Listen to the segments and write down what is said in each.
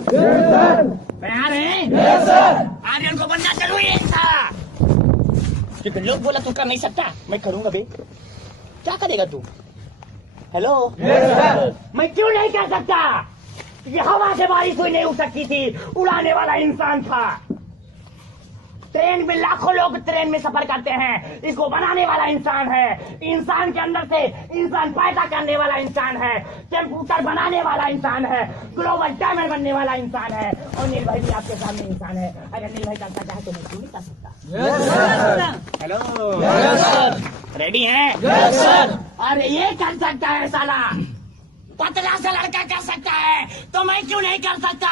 तैयार है? आर्यन को बनना जरूरी था, क्योंकि लोग बोला तू कर नहीं सकता, मैं करूंगा बे। क्या करेगा तू? हेलो, मैं क्यों नहीं कर सकता? ये हवा से बारिश हुई नहीं उड़ सकती थी, उड़ाने वाला इंसान था। ट्रेन में लाखों लोग ट्रेन में सफर करते हैं, इसको बनाने वाला इंसान है। इंसान के अंदर से इंसान पैदा करने वाला इंसान है, कंप्यूटर बनाने वाला इंसान है, ग्लोबल टाइमर बनने वाला इंसान है। और निर्भय भी आपके सामने इंसान है। अगर निर्भय कर सकता है तो मैं क्यों नहीं कर सकता? हेलो, रेडी है? अरे ये कर सकता है साला, पतला सा लड़का कर सकता है तो मैं क्यों नहीं कर सकता?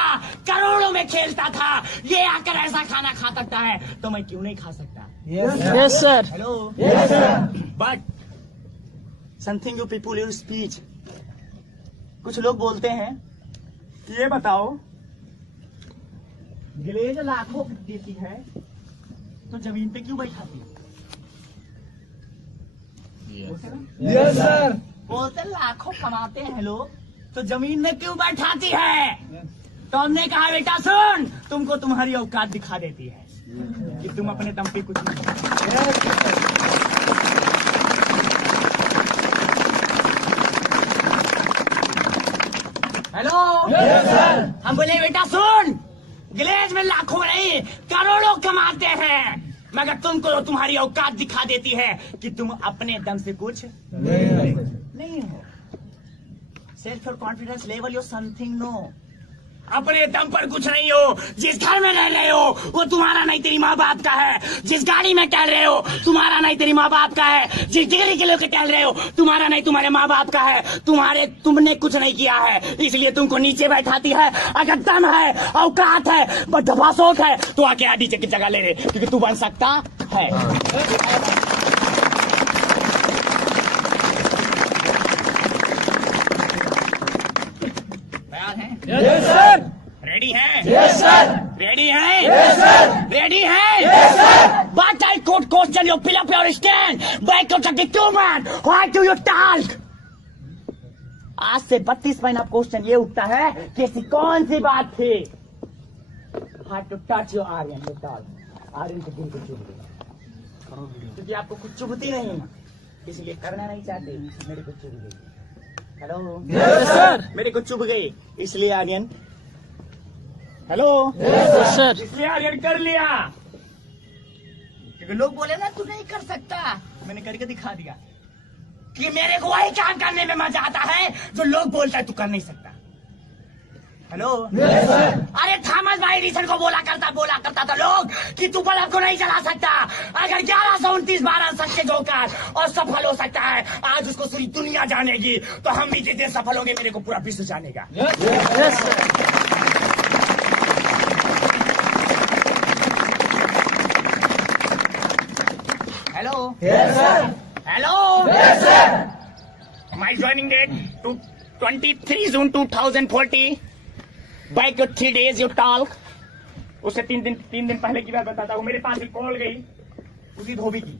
करोड़ों में खेलता था, ये आकर ऐसा खाना खा सकता है तो मैं क्यों नहीं खा सकता? Yes, sir. Hello, but something you people you speech. कुछ लोग बोलते हैं कि ये बताओ, गिलेज लाखों देती है तो जमीन पे क्यों बैठाती है? Yes, sir. बोलते लाखों कमाते हैं लोग तो जमीन में क्यों बैठाती है? तो हमने कहा बेटा सुन, तुमको तुम्हारी औकात दिखा देती है कि तुम अपने दम पे कुछ नहीं। हेलो, हम बोले बेटा सुन, गिलेज में लाखों नहीं करोड़ों कमाते हैं, मगर तुमको तुम्हारी औकात दिखा देती है कि तुम अपने दम से कुछ नहीं हो। सेल्फ कॉन्फिडेंस लेवल यो समथिंग नो। अपने दम पर कुछ नहीं हो। जिस घर में रह रहे हो वो तुम्हारा नहीं तेरी माँ बाप का है। जिस गाड़ी में टहल रहे हो तुम्हारा नहीं तेरी माँ बाप का है। जिस डिग्री के लेकर टहल रहे हो तुम्हारा नहीं तुम्हारे माँ बाप का है। तुमने कुछ नहीं किया है, इसलिए तुमको नीचे बैठाती है। अगर दम है, औकात है, बट धपासोक है तो आके आधी की जगह ले रहे, क्योंकि तू बन सकता है। Yes, sir. रेडी है? Yes, sir. रेडी है? Yes, sir. रेडी है? Yes, sir. But I could question your fill up your stand. Why could you get too man? Why do you talk? आज से 32 महीना क्वेश्चन ये उठता है कि ऐसी कौन सी बात थी? Hard to touch your Aryan, you talk. Aryan को दिल को चुभ गई, क्योंकि आपको कुछ चुभती नहीं, इसलिए करना नहीं चाहते। मेरे को चुभ गई। Hello, Yes, sir. मेरे को चुभ गई, इसलिए आर्यन। Hello, Yes, sir. इसलिए आर्यन कर लिया, क्योंकि लोग बोले ना तू नहीं कर सकता, मैंने करके दिखा दिया कि मेरे को वही काम करने में मजा आता है जो लोग बोलता है तू कर नहीं सकता। Hello, Yes, sir. अरे थॉमस भाई एडिसन को बोला करता था लोग कि तू बल्ब को नहीं जला सकता। अगर 1129 12 सच्चे जोकर और सफल हो सकता है, आज उसको पूरी दुनिया जानेगी, तो हम भी जितने सफल होंगे मेरे को पूरा विश्व जानेगा। Yes, sir. Hello, Yes, sir. Hello, Yes, sir. My joining date to 23 June 2040। Bike 3 days you talk. उससे 3 दिन पहले की बात बताता हूँ। मेरे पास एक कॉल गई, उसी धोबी की।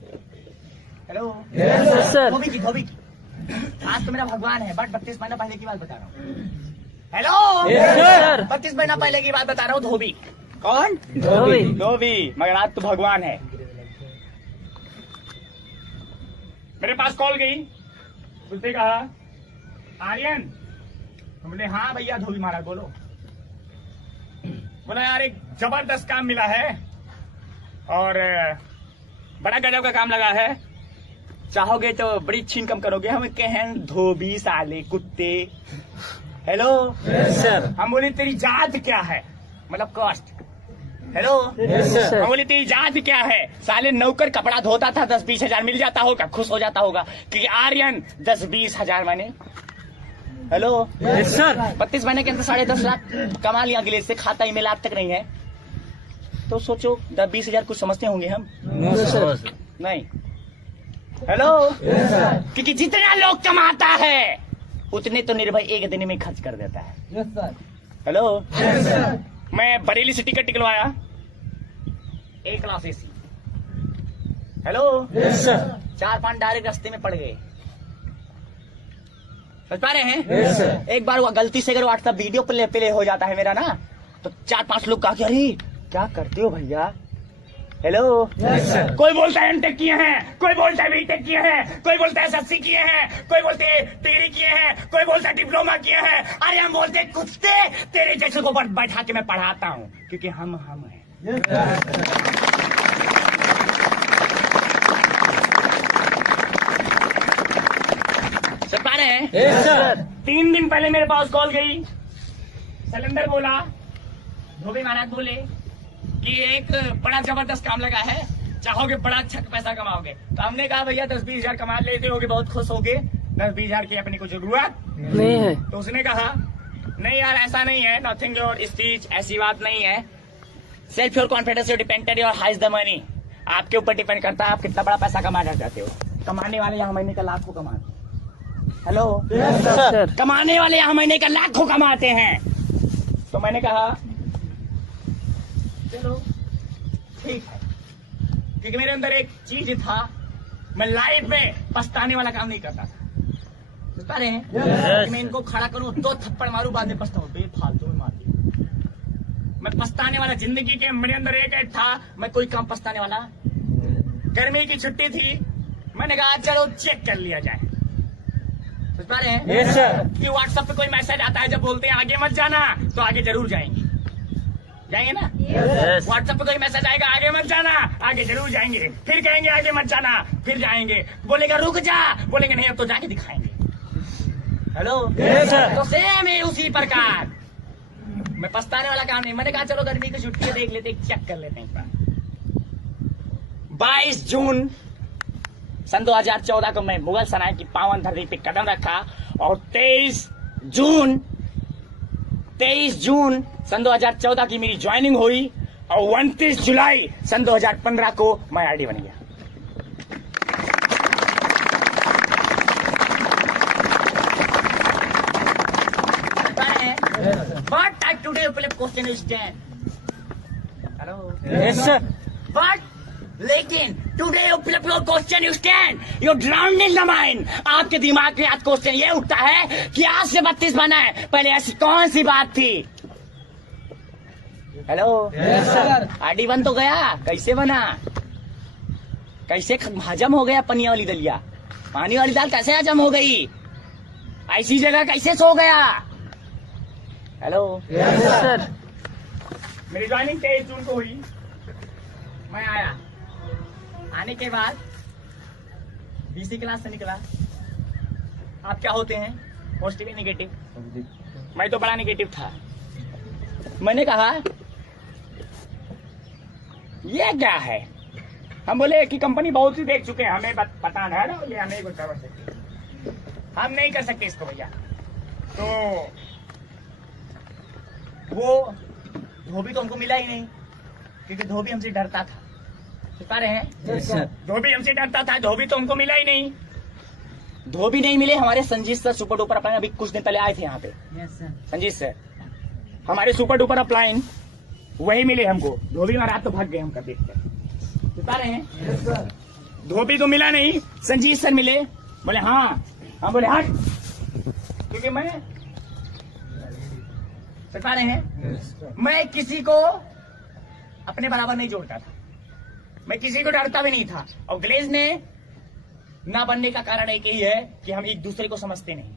Hello, Yes, sir. धोबी की। आज तो मेरा भगवान है, बट 32 महीना पहले की बात बता रहा हूँ। Hello, Yes, sir. 32 महीना पहले की बात बता रहा हूँ। धोबी कौन? धोबी। मगर आज तो भगवान है। मेरे पास कॉल गई, उसने कहा आर्यन। हमने हाँ भैया धोबी महाराज बोलो। बोला यार एक जबरदस्त काम मिला है और बड़ा गजब का काम लगा है, चाहोगे तो बड़ी अच्छी इनकम करोगे। हम कहें धोबी साले कुत्ते। Hello, Yes, sir. हम बोले तेरी जात क्या है, मतलब कास्ट। Hello, Yes, sir. हम बोले तेरी जात क्या है? साले नौकर कपड़ा धोता था, 10-20 हजार मिल जाता होगा, खुश हो जाता होगा कि आर्यन 10-20 हजार मैंने। Hello, Yes, sir. 32 महीने के अंदर 10.5 लाख कमा लिया गिलेज से, खाता ईमेल आज तक नहीं है। तो सोचो 10-20 हजार कुछ समझते होंगे हम? No, sir. नहीं। Hello, Yes, sir. क्योंकि जितना लोग कमाता है उतने तो निर्भय एक दिन में खर्च कर देता है। Yes, sir. Hello, Yes, sir. मैं बरेली से टिकट निकलवाया, A class AC। Hello, Yes, sir. 4-5 direct रास्ते में पड़ गए। समझ पा रहे हैं? Yes, sir. एक बार वो गलती से अगर व्हाट्सएप वीडियो प्ले हो जाता है मेरा ना, तो 4-5 लोग कहा कि अरे क्या करते हो भैया। Hello, Yes, sir. कोई बोलता है एमटेक किए हैं, कोई बोलता है बीटेक किए हैं, कोई बोलता है एसएससी किए हैं, कोई बोलते हैं डिग्री किए हैं, कोई बोलता है डिप्लोमा किए हैं। अरे हम बोलते हैं कुत्ते, तेरे जैसे को बैठा के मैं पढ़ाता हूँ, क्योंकि हम हैं। समझ पा रहे हैं? Yes, sir. 3 दिन पहले मेरे पास कॉल गई, सिलेंडर बोला, धोबी महाराज बोले कि एक बड़ा जबरदस्त काम लगा है, चाहोगे बड़ा अच्छा पैसा कमाओगे। तो हमने कहा भैया 10-20 हजार कमा लेते होगे, बहुत खुश होगे, 10-20 हजार की अपनी को जरूरत नहीं है। तो उसने कहा नहीं यार ऐसा नहीं है, नथिंग योर स्पीच, ऐसी बात नहीं है। Self your confidence your depended your highs the money, आपके ऊपर डिपेंड करता है आप कितना बड़ा पैसा कमाना चाहते हो। कमाने वाले यहाँ महीने का लाखों कमाते। Hello, Yes, sir. कमाने वाले यहाँ महीने का लाखों कमाते हैं। तो मैंने कहा चलो ठीक है, क्योंकि मेरे अंदर एक चीज था, मैं लाइफ में पछताने वाला काम नहीं करता था। बता रहे हैं Yes. कि मैं इनको खड़ा करूं, 2 थप्पड़ मारूं, बाद में पछताऊं, बेफालतू में मार दिया। मैं पछताने वाला जिंदगी के मेरे अंदर एक था, मैं कोई काम पछताने वाला। गर्मी की छुट्टी थी, मैंने कहा चलो चेक कर लिया जाए। समझ पा रहे हैं? Yes, sir. कि व्हाट्सएप पे कोई मैसेज आता है, जब बोलते हैं आगे मत जाना, तो आगे जरूर जाएंगे, जाएंगे ना? Yes. व्हाट्सएप पे कोई मैसेज आएगा आगे मत जाना, आगे जरूर जाएंगे, फिर कहेंगे आगे मत जाना, फिर जाएंगे, बोलेगा रुक जा, बोलेंगे नहीं अब तो जाके दिखाएंगे। Hello, Yes, sir. तो सेम है उसी प्रकार। मैं पछताने वाला काम नहीं, मैंने कहा चलो गर्मी की छुट्टी है, देख लेते, चेक कर लेते हैं एक बार। 22 जून सन 2014 को मैं मुगल सराय की पावन धरती पे कदम रखा, और 23 जून सन 2014 की मेरी ज्वाइनिंग हुई, और 29 जुलाई सन 2015 को मैं आरडी बन गया। But I today flip question is 10. Hello. Yes, sir. But लेकिन today you flip your question you stand you drowned in the mind. आपके दिमाग में आज क्वेश्चन ये उठता है कि आज से 32 बना है, पहले ऐसी कौन सी बात थी? Hello, Yes, sir. आरडी बन तो गया, कैसे बना? कैसे हजम हो गया? पनिया वाली दलिया, पानी वाली दाल कैसे हजम हो गई? ऐसी जगह कैसे सो गया? Hello, Yes, sir. मेरी ज्वाइनिंग 23 जून को हुई। मैं आया, आने के बाद बीसी क्लास से निकला। आप क्या होते हैं, पॉजिटिव या नेगेटिव? मैं तो बड़ा नेगेटिव था। मैंने कहा ये क्या है? हम बोले कि कंपनी बहुत सी देख चुके हैं, हमें पता है ना, ये हमें कुछ कर सकते, हम नहीं कर सकते इसको भैया। तो वो धोबी तो हमको मिला ही नहीं, क्योंकि धोबी हमसे डरता था। बता रहे हैं? Yes, sir. धोबी हमसे डरता था, धोबी तो हमको मिला ही नहीं। धोबी नहीं मिले हमारे Sanjeet sir super duper upline, अभी कुछ दिन पहले आए थे यहाँ पे। Yes, sir. संजीत सर हमारे सुपर डुपर अपलाइन वही मिले हमको। धोबी महाराज तो भाग गए हमका देख कर। बता रहे हैं? Yes, sir. धोबी तो मिला नहीं, संजीत सर मिले, बोले हाँ, हम बोले हट, क्योंकि मैं बता रहे हैं Yes, sir. मैं किसी को अपने बराबर नहीं जोड़ता था, मैं किसी को डरता भी नहीं था। और ग्लेज ने ना बनने का कारण एक ही है कि हम एक दूसरे को समझते नहीं।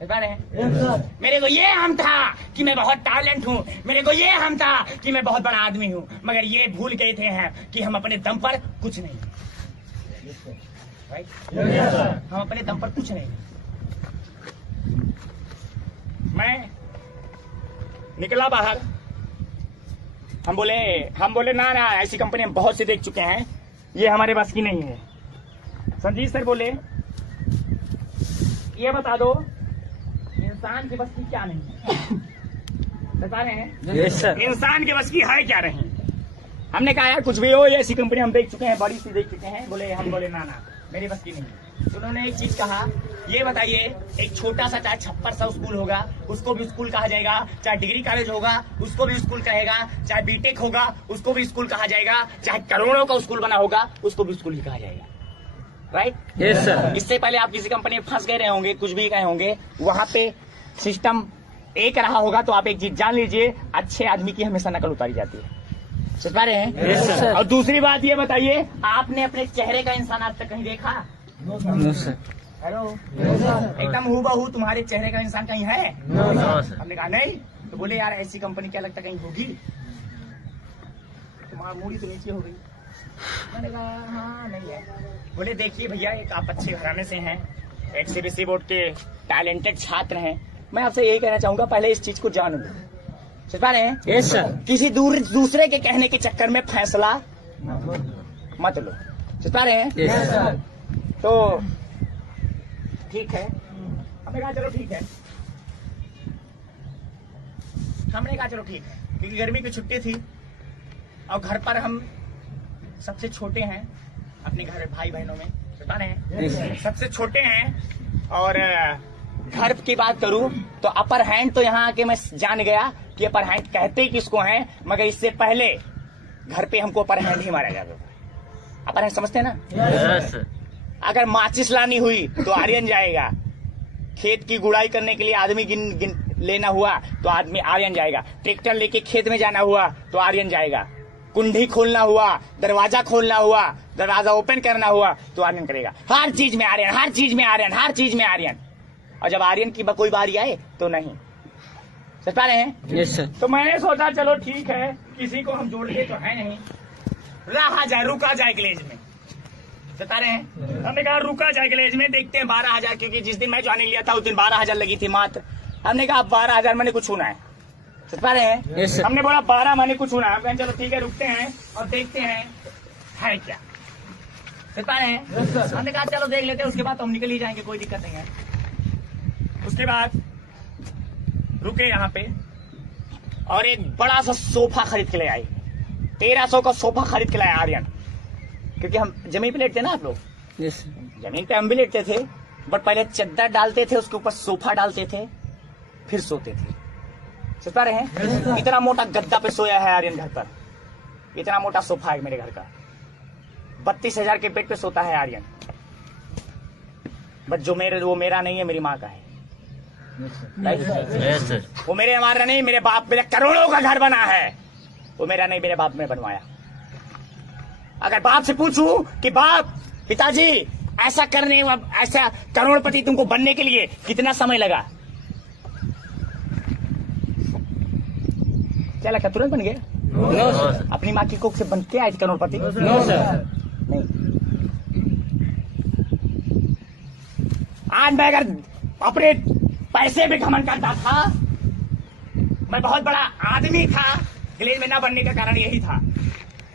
बता रहे हैं? Yes, sir. मेरे को ये हम था कि मैं बहुत टैलेंट हूँ, मेरे को ये हम था कि मैं बहुत बड़ा आदमी हूँ, मगर ये भूल गए थे हैं कि हम अपने दम पर कुछ नहीं। राइट? Yes, sir. हम अपने दम पर कुछ नहीं। मैं निकला बाहर, हम बोले ना ना, ऐसी कंपनी हम बहुत सी देख चुके हैं, ये हमारे बस की नहीं है। संजीत सर बोले ये बता दो इंसान के बस की क्या नहीं है? बता रहे हैं? Yes, sir. इंसान के बस की है क्या नहीं? हमने कहा यार कुछ भी हो, ये ऐसी कंपनी हम देख चुके हैं, बड़ी सी देख चुके हैं। हम बोले ना ना, मेरी बस की नहीं है। तो उन्होंने एक चीज कहा, ये बताइए, एक छोटा सा चाहे 56 स्कूल होगा उसको भी स्कूल कहा जाएगा, चाहे डिग्री कॉलेज होगा उसको भी स्कूल कहेगा, चाहे बीटेक होगा उसको भी स्कूल कहा जाएगा, चाहे करोड़ों का स्कूल बना होगा उसको भी स्कूल ही कहा जाएगा। राइट? Yes sir. इससे पहले आप किसी कंपनी में फंस गए होंगे, कुछ भी गए होंगे, वहां पे सिस्टम एक रहा होगा, तो आप एक चीज जान लीजिए, अच्छे आदमी की हमेशा नकल उतारी जाती है। समझ पा रहे हैं? Yes sir. और दूसरी बात ये बताइए, आपने अपने चेहरे का इंसान आज तक कहीं देखा? No sir. हेलो, एकदम हूबहू तुम्हारे चेहरे का इंसान कहीं है? No sir. हमने कहा नहीं, तो बोले यार ऐसी कंपनी क्या लगता कहीं होगी? तुम्हारा मूडी तो नीचे हो गई। मैंने कहा हाँ नहीं है। बोले देखिए भैया, एक आप अच्छे घराने से हैं, एक सीबीएसई बोर्ड के टैलेंटेड छात्र हैं, मैं आपसे यही कहना चाहूंगा, पहले इस चीज को जान लो। समझ पा रहे हैं? Yes sir. किसी दूसरे के कहने के चक्कर में फैसला मत लो। समझ पा रहे हैं? Yes sir. तो ठीक है, हमने कहा चलो ठीक है, हमने कहा चलो ठीक है, क्योंकि गर्मी की छुट्टी थी और घर पर हम सबसे छोटे हैं अपने घर भाई बहनों में, बता रहे हैं सबसे छोटे हैं। और घर की बात करूं तो अपर हैंड तो यहाँ आके मैं जान गया कि अपर हैंड कहते ही किसको हैं, मगर इससे पहले घर पे हमको अपर हैंड ही मारा जाता था। अपर हैंड समझते हैं ना? Yes sir. अगर माचिस लानी हुई तो आर्यन जाएगा, खेत की गुड़ाई करने के लिए आदमी गिन लेना हुआ तो आदमी आर्यन जाएगा, ट्रैक्टर लेके खेत में जाना हुआ तो आर्यन जाएगा, कुंडी खोलना हुआ, दरवाजा खोलना हुआ, दरवाजा ओपन करना हुआ तो आर्यन करेगा। हर चीज में आर्यन, हर चीज में आर्यन, हर चीज में आर्यन। और जब आर्यन की कोई बारी आए तो नहीं। समझ पा रहे हैं? Yes sir. तो मैंने सोचा चलो ठीक है, किसी को हम जोड़ते तो है नहीं, रहा जाए, रुका जाए ग्लेज में। बता रहे हैं, हमने कहा रुका जाए ग्लेज में, देखते हैं 12,000, क्योंकि जिस दिन मैं ज्वाइनिंग लिया था उस दिन 12,000 लगी थी मात्र। हमने कहा 12,000 मैंने कुछ होना है। समझ पा रहे हैं? Yes, sir. हमने बोला 12 मैंने कुछ होना है। हम कहें चलो ठीक है, रुकते हैं और देखते हैं है क्या। समझ पा रहे हैं? Yes, sir. हमने कहा चलो देख लेते हैं, उसके बाद तो हम निकल ही जाएंगे, कोई दिक्कत नहीं है। उसके बाद रुके यहाँ पे और एक बड़ा सा सोफा खरीद के ले आए। 1300 का सोफा खरीद के लाए आर्यन, क्योंकि हम जमीन पे लेटते ना आप लोग, यस सर। जमीन पे हम भी लेटते थे, बट पहले चद्दर डालते थे, उसके ऊपर सोफा डालते थे, फिर सोते थे। समझ पा रहे हैं? इतना मोटा गद्दा पे सोया है आर्यन घर पर, इतना मोटा सोफा है मेरे घर का। 32,000 के बेड पे सोता है आर्यन, बट जो वो मेरा नहीं है, मेरी माँ का है। Yes sir. वो मेरे हमारा नहीं, मेरे बाप, मेरे करोड़ों का घर बना है, वो मेरा नहीं, मेरे बाप ने बनवाया। अगर बाप से पूछूं कि बाप, पिताजी, ऐसा करने, ऐसा करोड़पति तुमको बनने के लिए कितना समय लगा, क्या लगता तुरंत बन गए? No sir. अपनी माँ की कोख से बन के आए थे करोड़पति? No sir. नहीं। आज मैं अगर अपने पैसे पे घमंड करता था, मैं बहुत बड़ा आदमी था, ग्लेज में ना बनने का कारण यही था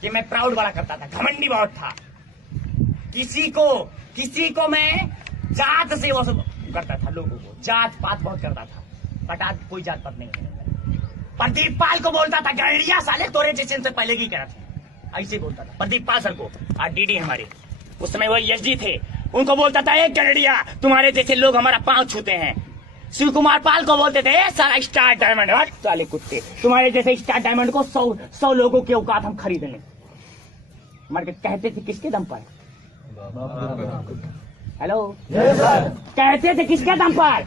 कि मैं प्राउड बड़ा करता था, घमंडी बहुत था। किसी को मैं जात से वो सब करता था, लोगों को जात पात बहुत करता था, बट आज कोई जात पात नहीं है। प्रदीप पाल को बोलता था गैरिया साले तोरे जैसे से पहले की करा था, ऐसे बोलता था प्रदीप पाल सर को। आज डीडी हमारे, उस समय वो यशजी थे, उनको बोलता था एक गैरिया तुम्हारे जैसे लोग हमारा पांव छूते हैं। शिव कुमार पाल को बोलते थे सारा स्टार डायमंड, साले कुत्ते, तुम्हारे जैसे स्टार डायमंड को 100 लोगों की औकात हम खरीद लें। हमारे कहते थे किसके दम पर? हेलो, कहते थे किसके दम पर?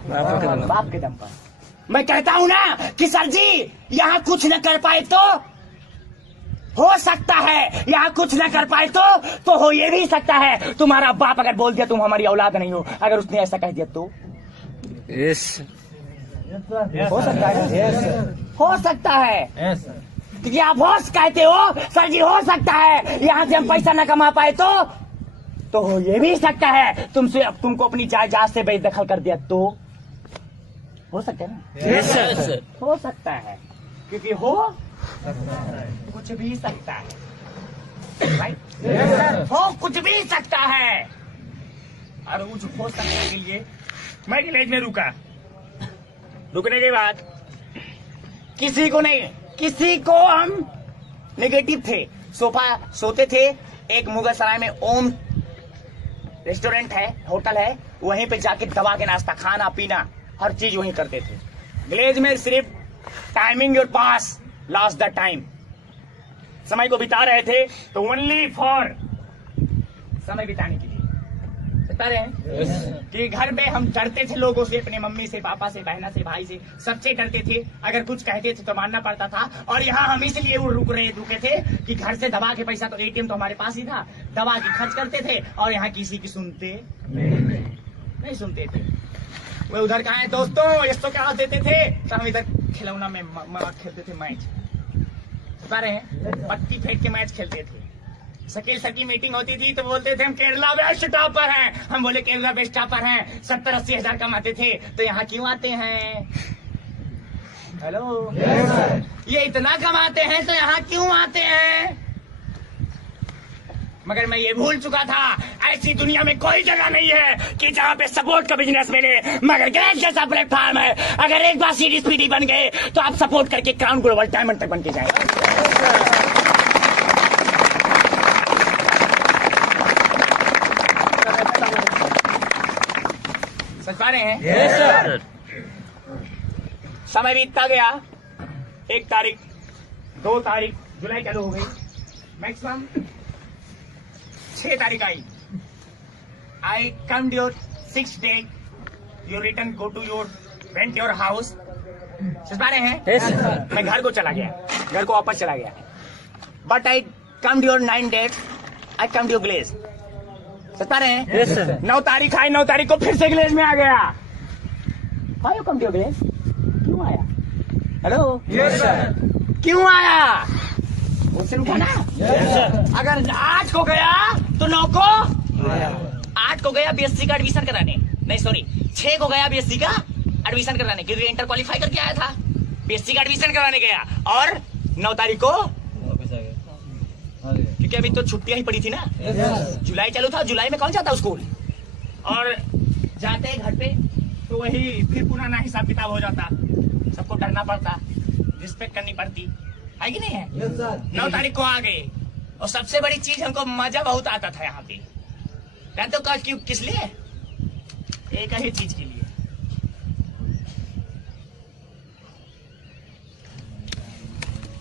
बाप के दम पर। मैं कहता हूं ना कि सर जी यहाँ कुछ न कर पाए तो हो सकता है, यहाँ कुछ न कर पाए तो हो ये भी सकता है तुम्हारा बाप अगर बोल दिया तुम हमारी औलाद नहीं हो, अगर उसने ऐसा कह दिया तो यस हो सकता है, हो सकता है, यस क्योंकि आप होश कहते हो सर जी, हो सकता है यहाँ से हम पैसा न कमा पाए तो हो ये भी सकता है तुमको अपनी जायदाद से बेदखल कर दिया तो हो सकता है ना? Yes sir. हो सकता है, क्योंकि हो कुछ भी सकता है, राइट? हो कुछ भी सकता है, और कुछ हो सकने के लिए मैं विलेज में रुका। रुकने के बाद किसी को नहीं, किसी को हम नेगेटिव थे, सोफा सोते थे। एक मुगल सराय में ओम रेस्टोरेंट है, होटल है, वहीं पे जाके दबा के नाश्ता, खाना पीना हर चीज वहीं करते थे। विलेज में सिर्फ timing your pass, last the time, समय को बिता रहे थे, तो ओनली फॉर समय बिताने के लिए। बता रहे हैं कि घर में हम डरते थे लोगों से, अपने मम्मी से, पापा से, बहना से, भाई से, सबसे डरते थे। अगर कुछ कहते थे तो मानना पड़ता था। और यहाँ हम इसलिए रुके थे कि घर से दबा के पैसा, तो एटीएम तो हमारे पास ही था, दबा के खर्च करते थे और यहाँ किसी की सुनते नहीं सुनते थे। वो उधर कहा है दोस्तों, ये तो क्या देते थे, तो हम इधर खिलौना में खेलते थे मैच, बता रहे हैं, पत्ती फेंक के मैच खेलते थे। शकील सर की मीटिंग होती थी तो बोलते थे हम केरला बेस्ट टॉपर हैं। हम बोले केरला बेस्ट टॉपर हैं, 70-80 हजार कमाते थे, तो यहाँ क्यों आते हैं? हेलो, ये इतना कमाते हैं तो यहाँ क्यों आते हैं? मगर मैं ये भूल चुका था, ऐसी दुनिया में कोई जगह नहीं है कि जहाँ पे सपोर्ट का बिजनेस मिले। मगर गैस जैसा प्लेटफॉर्म है, अगर एक बार सीडी स्पीडी बन गए तो आप सपोर्ट करके क्राउन ग्लोबल डायमंड तक बन के जाए। समझ पा रहे हैं? Yes sir. समय बीतता गया, 1 तारीख 2 तारीख जुलाई चालू हो गई, मैक्सिमम 6 तारीख आई come your 6 date, your return go to your rent your house. समझ पा रहे हैं? Yes sir. मैं घर को चला गया, घर को वापस चला गया, but I come your 9 date, I come your Glaze. समझ पा रहे हैं? Yes sir. 9 तारीख आई, 9 तारीख को फिर से ग्लेज में आ गया। Why you come to your place? क्यों आया? Hello, yes sir. क्यों आया? उससे उठा ना। Yes sir. अगर 8 को गया तो 9 को 8 को गया बीएससी का एडमिशन कराने, नहीं सॉरी 6 को गया बीएससी का एडमिशन कराने, क्योंकि इंटर क्वालिफाई करके आया था, बीएससी का एडमिशन कराने गया। और 9 तारीख को वापस आ गया। क्योंकि अभी तो छुट्टियां ही पड़ी थी ना, जुलाई चालू था, जुलाई में कौन जाता स्कूल, और जाते घर पे तो वही फिर पुराना हिसाब किताब हो जाता, सबको डरना पड़ता, रिस्पेक्ट करनी पड़ती है कि नहीं है? 9 तारीख को आ गए, और सबसे बड़ी चीज हमको मजा बहुत आता था यहाँ पे, तो क्यों, किस लिए? एक ही चीज के लिए,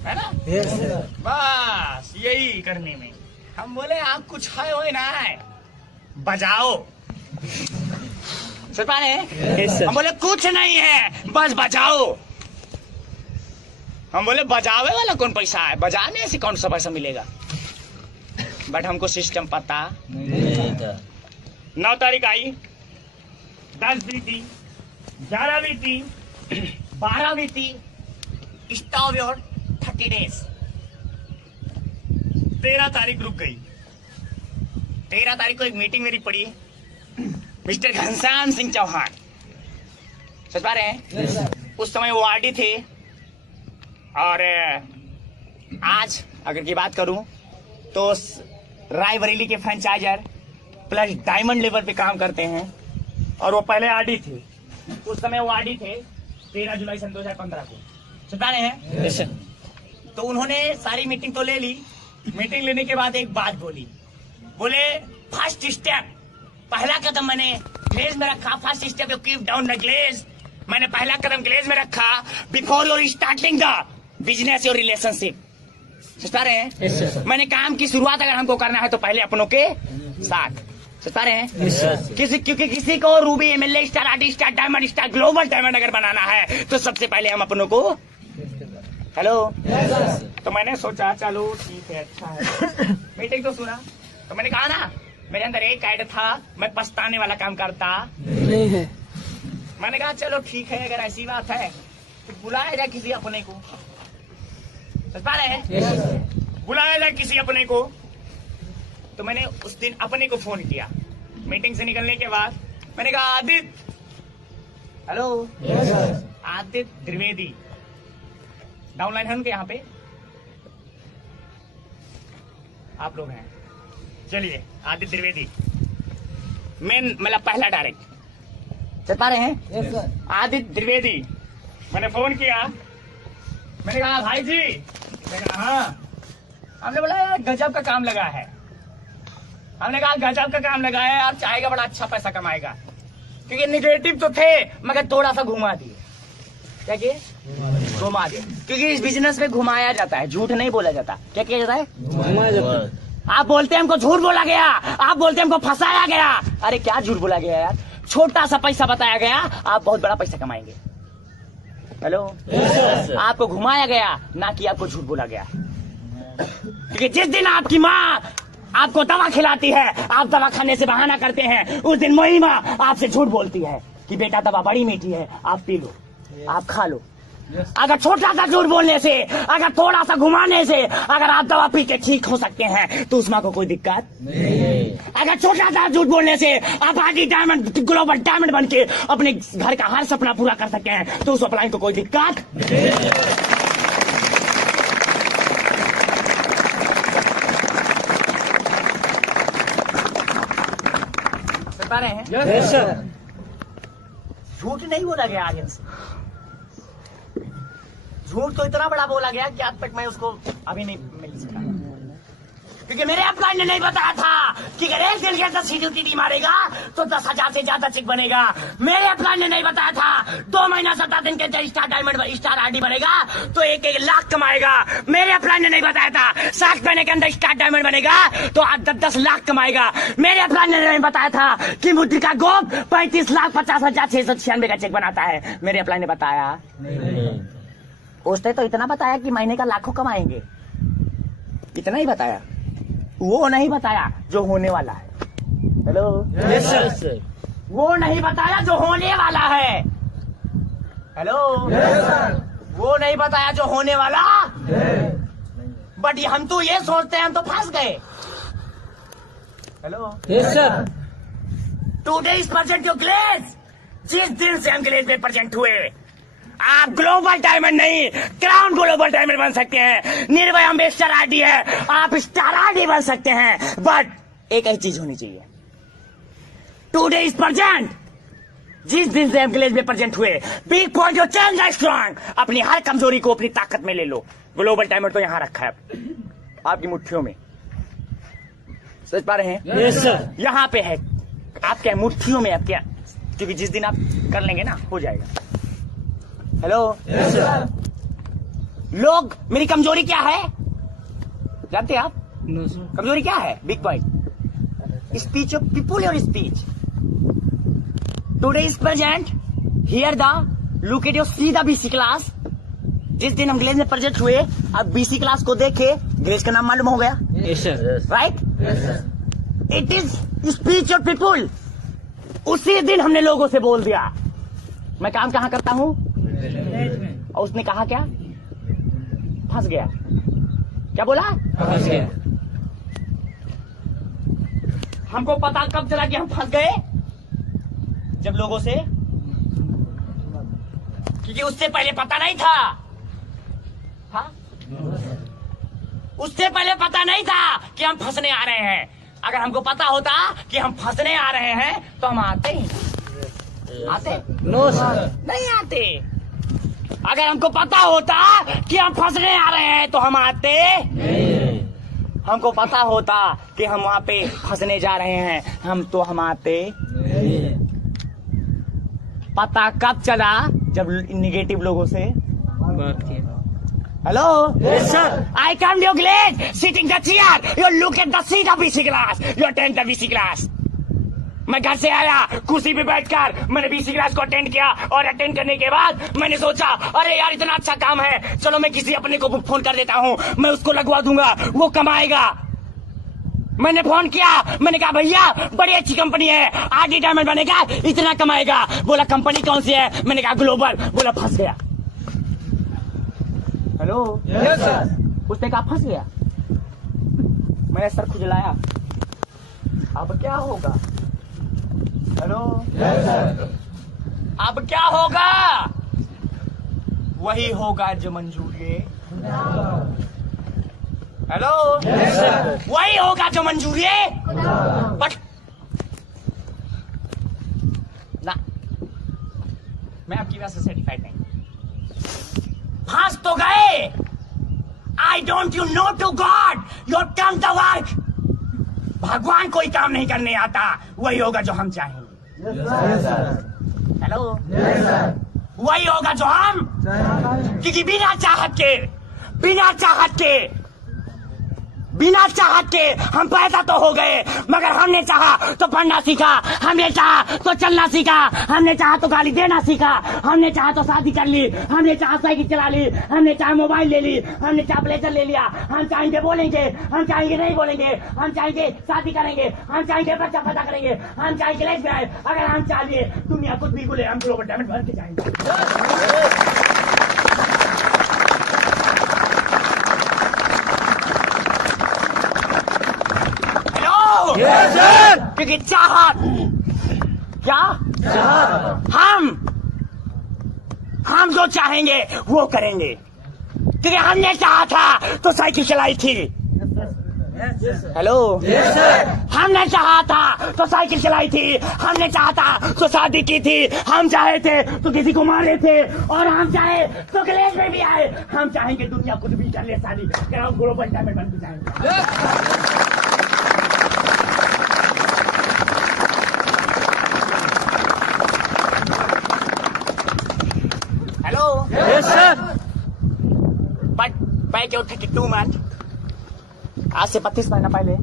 है ना? Yes sir. बस यही करने में हम बोले आप कुछ है हो ना है, बजाओ। सुन पा रहे हैं? Yes sir. हम बोले कुछ नहीं है, बस बजाओ। हम बोले बजावे वाला कौन पैसा है, बजाने से कौन सा पैसा मिलेगा? बट हमको सिस्टम पता नहीं था। 9 तारीख आई, 10 बीती, 11 बीती, 12 बीती, स्टॉप योर 30 डेज। 13 तारीख रुक गई। 13 तारीख को एक मीटिंग मेरी पड़ी, मिस्टर घनश्याम सिंह चौहान, समझ पा रहे हैं? उस समय वो आरडी थे, और आज अगर की बात करूं तो रायबरेली के फ्रेंचाइजर प्लस डायमंड लेवल पे काम करते हैं, और वो पहले आरडी थे, उस समय वो आरडी थे 13 जुलाई सन 2015 को, समझ पा रहे हैं? Yes sir. तो उन्होंने सारी मीटिंग तो ले ली, मीटिंग लेने के बाद एक बात बोली, बोले फर्स्ट स्टेप, पहला कदम मैंने ग्लेज में रखा, first step you keep down the Glaze, मैंने पहला कदम ग्लेज में रखा before your starting the business your relationship. समझ पा रहे हैं? Yes sir. मैंने काम की शुरुआत अगर हमको करना है तो पहले अपनों के साथ, समझ पा रहे हैं? Yes sir. क्योंकि किसी को Ruby MLA star, artist star, diamond star, global diamond अगर बनाना है तो सबसे पहले हम अपनों को, हेलो, तो मैंने सोचा चलो ठीक है, अच्छा है, मीटिंग तो सुना, तो मैंने कहा ना मेरे अंदर एक ऐड था, मैं पछताने वाला काम करता नहीं है। मैंने कहा चलो ठीक है, अगर ऐसी बात है तो बुलाया जाए किसी अपने को, समझ पा रहे हैं? बुलाया जाए किसी अपने को। तो मैंने उस दिन अपने को फोन किया, मीटिंग से निकलने के बाद मैंने कहा आदित्य, हेलो, आदित्य द्विवेदी, डाउनलाइन है उनके यहाँ पे, आप लोग हैं, चलिए आदित्य द्विवेदी, मेन मतलब पहला डायरेक्ट, चल पा रहे हैं? आदित्य द्विवेदी, मैंने फोन किया, मैंने कहा भाई जी, मैंने कहा हाँ, हमने बोला यार गजब का काम लगा है, हमने कहा गजब का काम लगा है, आप चाहेगा बड़ा अच्छा पैसा कमाएगा, क्योंकि निगेटिव तो थे मगर थोड़ा सा घुमा दिए, क्या किए? घुमा दिए, क्योंकि इस बिजनेस में घुमाया जाता है, झूठ नहीं बोला जाता, क्या किया जाता है? घुमाया जाता है। आप बोलते हैं हमको झूठ बोला गया, आप बोलते हैं हमको फंसाया गया। अरे क्या झूठ बोला गया यार, छोटा सा पैसा बताया गया, आप बहुत बड़ा पैसा कमाएंगे। हेलो, आपको घुमाया गया, ना कि आपको झूठ बोला गया। क्योंकि जिस दिन आपकी माँ आपको दवा खिलाती है, आप दवा खाने से बहाना करते हैं, उस दिन वही माँ आपसे झूठ बोलती है कि बेटा दवा बड़ी मीठी है, आप पी लो, आप खा लो। अगर छोटा सा झूठ बोलने से, अगर थोड़ा सा घुमाने से अगर आप दवा पी के ठीक हो सकते हैं तो उस माँ को कोई दिक्कत नहीं। अगर छोटा सा झूठ बोलने से आप आगे डायमंड, ग्लोबल डायमंड बन के अपने घर का हर सपना पूरा कर सकते हैं तो उस अपलाइन को कोई दिक्कत नहीं। रहे हैं यस सर। झूठ नहीं बोला गया आर्यन से, झूठ तो इतना बड़ा बोला गया कि आज तक मैं उसको अभी नहीं मिल सका, क्योंकि मेरे अपलाइन ने नहीं बताया था कि अगर एक दिन के अंदर सीडीटी मारेगा तो 10,000 से ज्यादा चेक बनेगा। मेरे अपलाइन ने नहीं बताया था 2 महीना 17 दिन के अंदर स्टार डायमंड, स्टार आरडी बनेगा तो 1-1 लाख कमाएगा। मेरे अपलाइन ने नहीं बताया था 7 महीने के अंदर स्टार डायमंड बनेगा तो 10-10 लाख कमाएगा। मेरे अपलाइन ने नहीं बताया था कि मुद्रिका गोप 35,50,696 का चेक बनाता है। मेरे अपलाइन ने बताया नहीं। उसने तो इतना बताया कि महीने का लाखों कमाएंगे, इतना ही बताया, वो नहीं बताया जो होने वाला है। Hello, yes sir. वो नहीं बताया जो होने वाला है। हेलो, वो नहीं बताया जो होने वाला। बट हम तो ये सोचते हैं हम तो फंस गए। Hello, yes sir. Today is present your Glaze. जिस दिन से हम ग्लेज में प्रेजेंट हुए, आप ग्लोबल डायमंड नहीं, क्राउन ग्लोबल डायमंड बन सकते हैं। निर्भय अम्बेस्टर आरडी है, आप स्टार आरडी बन सकते हैं। बट एक ही चीज होनी चाहिए, टुडे इज प्रेजेंट। जिस दिन से हम ग्लेज में प्रेजेंट हुए, बिग पॉइंट जो चेंज है स्ट्रॉन्ग, अपनी हर कमजोरी को अपनी ताकत में ले लो। ग्लोबल डायमंड तो यहां रखा है आपकी मुट्ठियों में, समझ पा रहे हैं? Yes sir. यहां पे है आपके मुट्ठियों में, आपके, क्योंकि जिस दिन आप कर लेंगे ना हो जाएगा। Hello, yes sir. लोग, मेरी कमजोरी क्या है जानते हैं आप? No sir. कमजोरी क्या है? Big point, speech of people, your speech. Today is present here the look at your see the BC class. जिस दिन हम ग्लेज में प्रेजेंट हुए, अब बीसी क्लास को देखे, ग्लेज का नाम मालूम हो गया, yes sir. Right? Yes sir. It is speech of people. उसी दिन हमने लोगों से बोल दिया मैं काम कहां करता हूं, और उसने कहा क्या? फंस गया। क्या बोला? फंस गया। हमको पता कब चला कि हम फंस गए? जब लोगों से, क्योंकि उससे पहले पता नहीं था। हाँ? उससे पहले पता नहीं था कि हम फंसने आ रहे हैं। अगर हमको पता होता कि हम फंसने आ रहे हैं तो हम आते ही, आते नो सर। नहीं आते। अगर हमको पता होता कि हम फंसने आ रहे हैं तो हम आते। हमको पता होता कि हम वहां पे फंसने जा रहे हैं हम आते। पता कब चला? जब निगेटिव लोगों से बात किया। Hello, yes sir. I come to your glade, sitting the chair. You look at the seat of BC class. You attend the BC class. मैं घर से आया, कुर्सी पे बैठकर मैंने बीसी क्लास को अटेंड किया, और अटेंड करने के बाद मैंने सोचा अरे यार इतना अच्छा काम है, चलो मैं किसी अपने को फोन कर देता हूँ, मैं उसको लगवा दूंगा, वो कमाएगा। मैंने फोन किया, मैंने कहा भैया बड़ी अच्छी कंपनी है, आरडी डायमंड बनेगा, इतना कमाएगा। बोला कंपनी कौन सी है? मैंने कहा ग्लोबल। बोला फंस गया। Hello, yes sir. उसने कहा फंस गया। मैंने सर खुजलाया, अब क्या होगा? Hello, yes sir. अब क्या होगा? वही होगा जो मंजूर है। Hello, yes sir. वही होगा जो मंजूर है। बट ना, मैं आपकी बात से सेटिस्फाइड नहीं। फंस तो गए। I don't you know to god your come the work. भगवान कोई काम नहीं करने आता, वही होगा जो हम चाहेंगे। हेलो, वही होगा जो हम, क्योंकि बिना चाहत के बिना चाहत के हम पैदा तो हो गए, मगर हमने चाहा तो पढ़ना सीखा, हमने चाहा तो चलना सीखा, हमने चाहा तो गाली देना सीखा, हमने चाहा तो शादी कर ली, हमने चाहा साइकिल चला ली, हमने चाहा मोबाइल ले ली, हमने चाहा ब्लेजर ले लिया। हम चाहेंगे बोलेंगे, हम चाहेंगे नहीं बोलेंगे, हम चाहेंगे शादी करेंगे, हम चाहेंगे बच्चा पैदा करेंगे, हम चाहेंगे लेस में आए। अगर हम चाहिए दुनिया कुछ भी बोले, हम ग्लोबल डायमंड बन के जाएंगे। Yes sir. क्योंकि चाहत क्या हम जो चाहेंगे वो करेंगे, क्योंकि हमने चाहा था तो साइकिल चलाई थी। Hello yes sir. हमने चाहा था तो साइकिल चलाई थी, हमने चाहा था तो शादी की थी, हम चाहे थे तो किसी को मारे थे, और हम चाहे तो कलेश में भी आए। हम चाहेंगे दुनिया कुछ भी कर ले, शादी हम ग्लोबल डायमंड बन के जाएंगे। Yes sir. बैक 32 मैच आज से 32 महीना पहले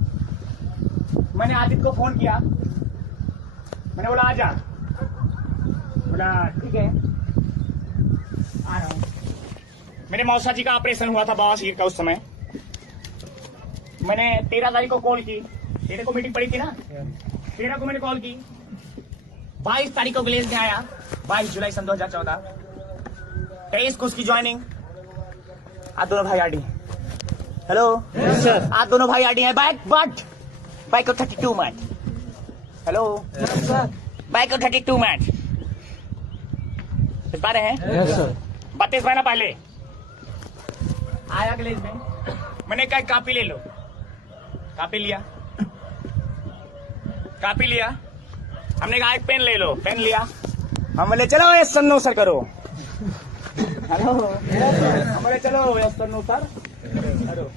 मैंने आदित्य को फोन किया, मैंने बोला आजा, बोला ठीक है आ रहा हूं। मेरे मौसा जी का ऑपरेशन हुआ था बवासीर का, उस समय मैंने 13 तारीख को कॉल की, 13 को मीटिंग पड़ी थी ना, 13 को मैंने कॉल की, 22 तारीख को ग्लेज में आया, 22 जुलाई सन 2014, 23 को उसकी ज्वाइनिंग। आज दोनों भाई आडी। Hello yes sir. आज दोनों भाई आडी हैं। बाइक को 32 match. Hello yes sir. Bike को 32 मैच इस बारे हैं। Yes sir. 32 महीना पहले आया ग्लेज में, मैंने कहा कॉपी ले लो, कॉपी लिया, कॉपी लिया, हमने कहा एक पेन ले लो, पेन लिया, हम बोले चलो ये सन्नो सर करो। हेलो हमारे चलो यस्तनो सर हेलो।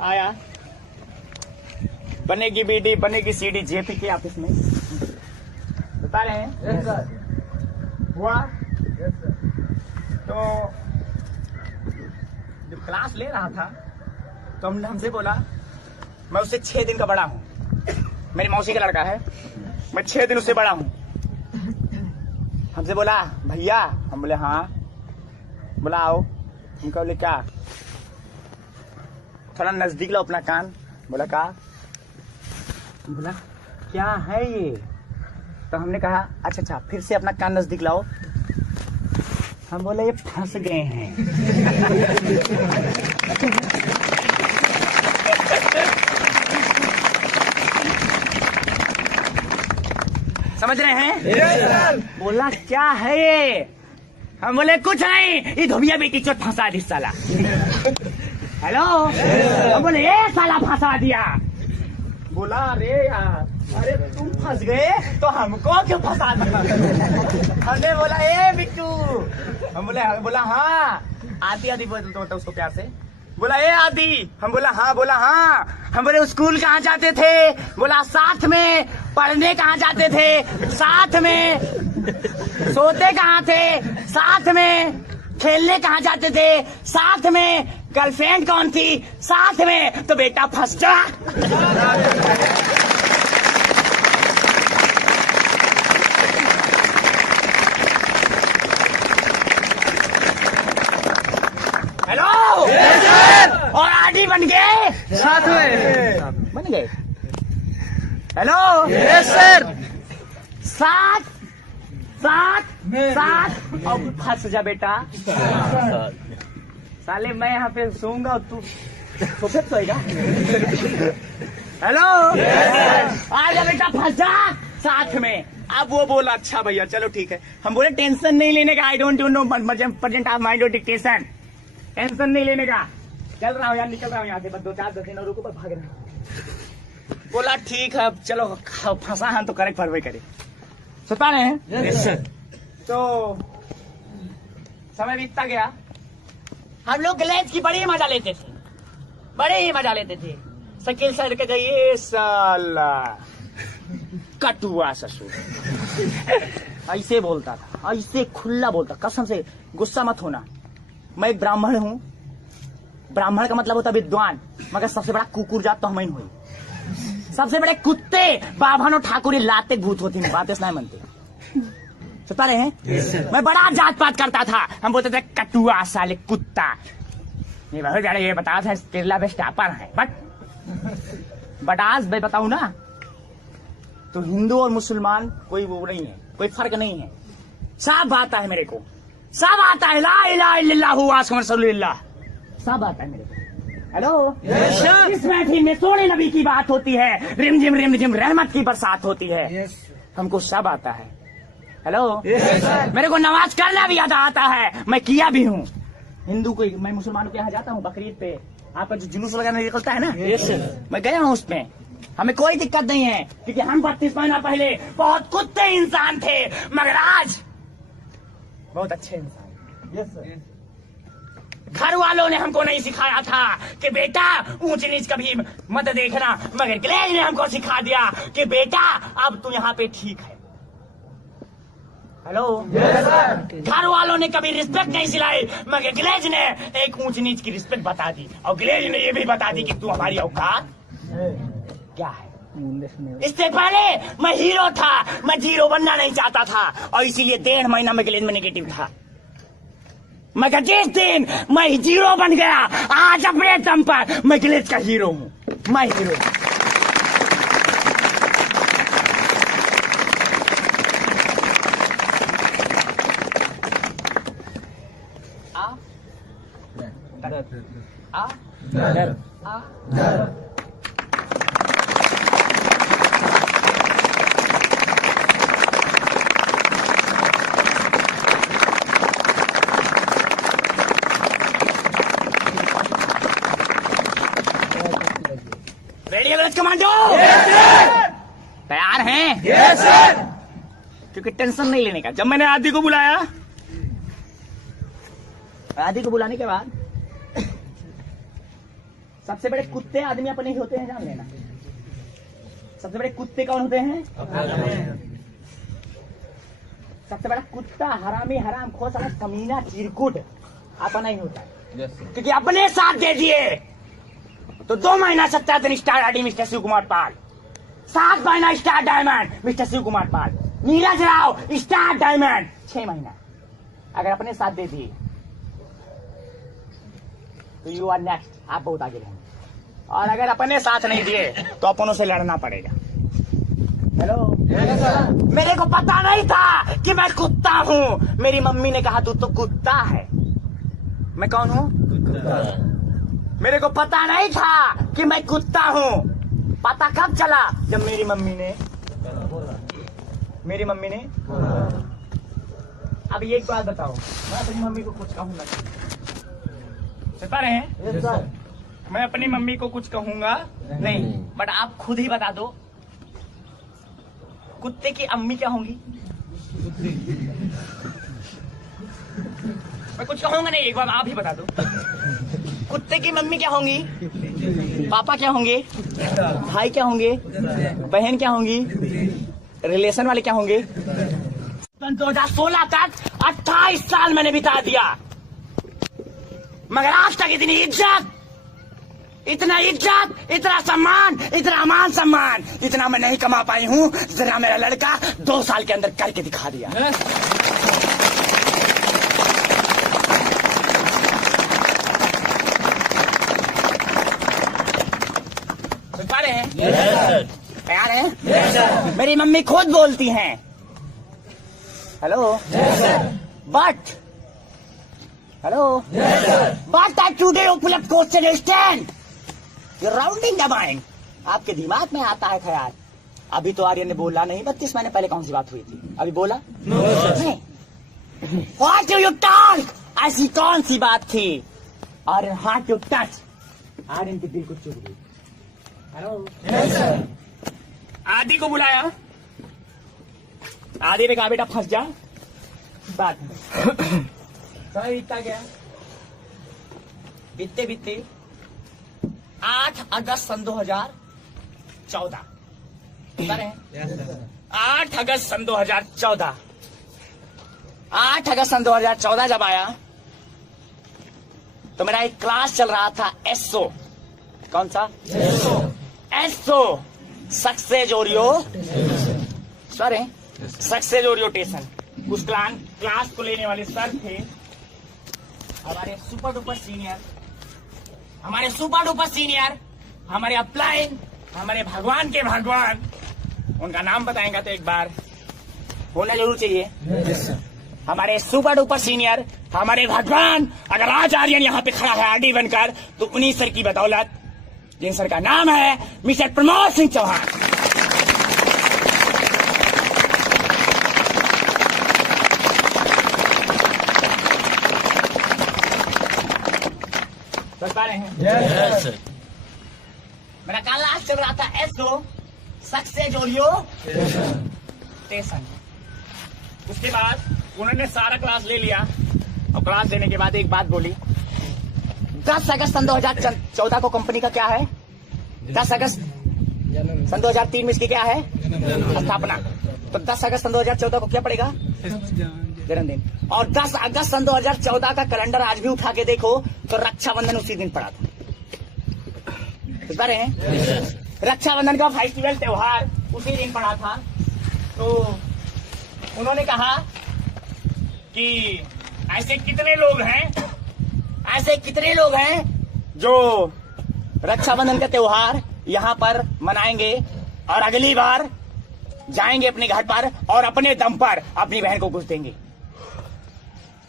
आया, बनेगी बीडी बनेगी सीडी जेपी के ऑफिस में, बता रहे हैं। Yes sir. हुआ यस सर। तो जब क्लास ले रहा था तो हमसे बोला, मैं उससे 6 दिन का बड़ा हूँ, मेरी मौसी का लड़का है, मैं 6 दिन उससे बड़ा हूँ। हमसे बोला भैया, हम बोले हाँ, बोला आओ, हम बोले क्या, थोड़ा नजदीक लो अपना कान, बोला क्या, बोला क्या है ये, तो हमने कहा अच्छा फिर से अपना कान नजदीक लाओ, हम बोले ये फंस गए हैं। समझ रहे हैं? Yes sir. बोला क्या है ये, हम बोले कुछ नहीं, ये धोबिया बेटी चोट फंसा दी साला। हेलो हम बोले ये साला फंसा दिया, बोला अरे यार, अरे तुम फंस गए तो हमको क्यों फंसा दिया। हमने बोला ए बिट्टू, हम बोला हाँ, आदि बोलता उसको प्यार से, बोला ए आदि, हम बोला हाँ, हम बोले स्कूल कहाँ जाते थे, बोला साथ में, पढ़ने कहाँ जाते थे साथ में, सोते कहाँ थे साथ में, खेलने कहाँ जाते थे साथ में, गर्लफ्रेंड कौन थी साथ में, तो बेटा फंस जा। Hello yes sir. और आदि बन गए, साथ में बन गए। Hello yes sir. साथ अब फंस जा बेटा। साले मैं यहाँ पे सोऊंगा और तू सोफे पे सोएगा। हेलो आ जा बेटा, फंस जा साथ में। अब वो बोला अच्छा भैया चलो ठीक है, हम बोले टेंशन नहीं लेने का, I don't know present of mind dictation, tension नहीं लेने का, चल रहा हूँ यार, निकल रहा हूँ यहाँ से, बस 2-4 दिन और रुको, पर भाग रहा। बोला ठीक है चलो, फंसा हम तो करेक्ट फरवे करे, सुता रहे हैं। Yes sir. तो समय बीतता गया, हम लोग ग्लेज की बड़ी मजा लेते थे, बड़े ही मजा लेते थे। साइकिल सर के जाइए साला कटुआ ससुर, ऐसे बोलता था, ऐसे खुला बोलता, कसम से गुस्सा मत होना, मैं एक ब्राह्मण हूँ, ब्राह्मण का मतलब होता है विद्वान, मगर सबसे बड़ा कुकुर जात तो हम ही हुई। सबसे बड़े कुत्ते बाभन ठाकुर लाते भूत होती बातें नहीं मनते। सुता रहे हैं। मैं बड़ा जात पात करता था, हम बोलते थे कटुआ साले कुत्ता। ये बहुत ज्यादा ये बताया था केरला में स्टापर है, बट आज मैं बताऊं ना तो हिंदू और मुसलमान कोई वो नहीं है, कोई फर्क नहीं है। सब आता है मेरे को, सब आता है। ला इलाहा इल्लल्लाहु मुहम्मदुर रसूलुल्लाह, सब आता है मेरे को। हेलो, इस महफिल में सोने नबी की बात होती है, रिम झिम रहमत की बरसात होती है। हमको सब आता है। हेलो, मेरे को नमाज करना भी आता है, मैं किया भी हूँ। हिंदू को मैं मुसलमानों के यहाँ जाता हूँ बकरीद पे, आपका जो जुलूस वगैरह निकलता है ना, मैं गया हूँ उसमें, हमें कोई दिक्कत नहीं है, क्योंकि हम 32 महीना पहले बहुत कुत्ते इंसान थे, मगर आज बहुत अच्छे इंसान। घर वालों ने हमको नहीं सिखाया था कि बेटा ऊंच नीच कभी मत देखना, मगर गिलेज ने हमको सिखा दिया कि बेटा अब तू यहाँ पे ठीक है। हेलो, घर वालों ने कभी रिस्पेक्ट नहीं सिलाई, मगर गिलेज ने एक ऊंच नीच की रिस्पेक्ट बता दी, और गिलेज ने ये भी बता दी कि तू हमारी औकात क्या है। इससे पहले मैं हीरो था, मैं जीरो बनना नहीं चाहता था, और इसीलिए 1.5 महीना में गिलेज में नेगेटिव था। मगर जिस दिन मैं जीरो बन गया, आज अपने दम पर मैं गिलेज का हीरो हूँ, मैं हीरो। रेडी है कमांडो? तैयार हैं? Yes sir. क्योंकि टेंशन नहीं लेने का। जब मैंने आदि को बुलाया, आदि को बुलाने के बाद सबसे बड़े कुत्ते आदमी अपने ही होते हैं, जान लेना। सबसे बड़े कुत्ते कौन होते हैं? सबसे बड़ा कुत्ता हरामी हराम खो साला कमीना चिरकुट अपना ही होता है। क्योंकि अपने साथ दे दिए तो 2 महीना 7 दिन star ID mister Shiv Kumar Pal, 7 महीना star diamond mister Shiv Kumar Pal, Neeraj Rao star diamond 6 महीना। अगर अपने साथ दे दिए तो यू आर नेक्स्ट, आप बहुत आगे रहेंगे। और अगर अपने साथ नहीं दिए तो अपनों से लड़ना पड़ेगा। हेलो, मेरे को पता नहीं था कि मैं कुत्ता हूँ। मेरी मम्मी ने कहा तू तो कुत्ता है। मैं कौन हूँ? मेरे को पता नहीं था कि मैं कुत्ता हूँ। पता कब चला? जब मेरी मम्मी ने अब एक बात बताओ, मैं अपनी मम्मी को कुछ कहूंगा रहे हैं? मैं अपनी मम्मी को कुछ कहूंगा नहीं, बट आप खुद ही बता दो कुत्ते की अम्मी क्या होंगी? मैं कुछ कहूंगा नहीं, एक बार आप ही बता दो कुत्ते की मम्मी क्या होंगी? पापा क्या होंगे? भाई क्या होंगे? बहन क्या होंगी? रिलेशन वाले क्या होंगे? 2016 तक 28 साल मैंने बिता दिया, मगर आज तक इतनी इज्जत, इतना सम्मान, इतना मान सम्मान, इतना मैं नहीं कमा पाई हूँ। जरा मेरा लड़का 2 साल के अंदर करके दिखा दिया। सुन रहे हैं? तैयार हैं? मेरी मम्मी खुद बोलती हैं, hello but I today open up question stand you rounding the mind. आपके दिमाग में आता है ख्याल। अभी तो आर्यन ने बोला नहीं, 32 महीने पहले कौन सी बात हुई थी? अभी बोला नहीं। What do you talk? ऐसी कौन सी बात थी? Aryan heart to touch, Aryan के दिल को चुभ गई। हेलो, आदि को बुलाया, आदि ने कहा बेटा फंस जा। बात समय बीतता गया, बीतते 8 अगस्त सन 2014, 8 अगस्त सन 2014, 8 अगस्त सन 2014 जब आया तो मेरा एक क्लास चल रहा था एसओ। कौन सा? SO, success orientation. उस क्लास को लेने वाले सर थे हमारे सुपर डुपर सीनियर, हमारे अपलाइन, हमारे भगवान के भगवान। उनका नाम बताएंगे तो एक बार होना जरूर चाहिए। हमारे सुपर डुपर सीनियर, हमारे भगवान। अगर आज आर्यन यहाँ पे खड़ा है आरडी बनकर, तो उन्हीं सर की बदौलत, जिन सर का नाम है मिस्टर प्रमोद सिंह चौहान। समझ पा रहे हैं? Yes, sir. मेरा क्लास चल रहा था एसओ, सक्सेस ओरिएंटेशन। उसके बाद उन्होंने सारा क्लास ले लिया और क्लास लेने के बाद एक बात बोली, 10 अगस्त सन 2014 को कंपनी का क्या है? 10 अगस्त सन 2003 में इसकी क्या है? स्थापना। तो 10 अगस्त सन 2014 को क्या पड़ेगा? जन्मदिन। और 10 अगस्त सन 2014 का कैलेंडर आज भी उठा के देखो तो रक्षाबंधन उसी दिन पड़ा था। समझ रहे हैं? रक्षाबंधन का फेस्टिवल त्योहार उसी दिन पड़ा था। तो उन्होंने कहा कि ऐसे कितने लोग हैं जो रक्षाबंधन का त्योहार यहाँ पर मनाएंगे और अगली बार जाएंगे अपने घर पर और अपने दम पर अपनी बहन को घुस देंगे।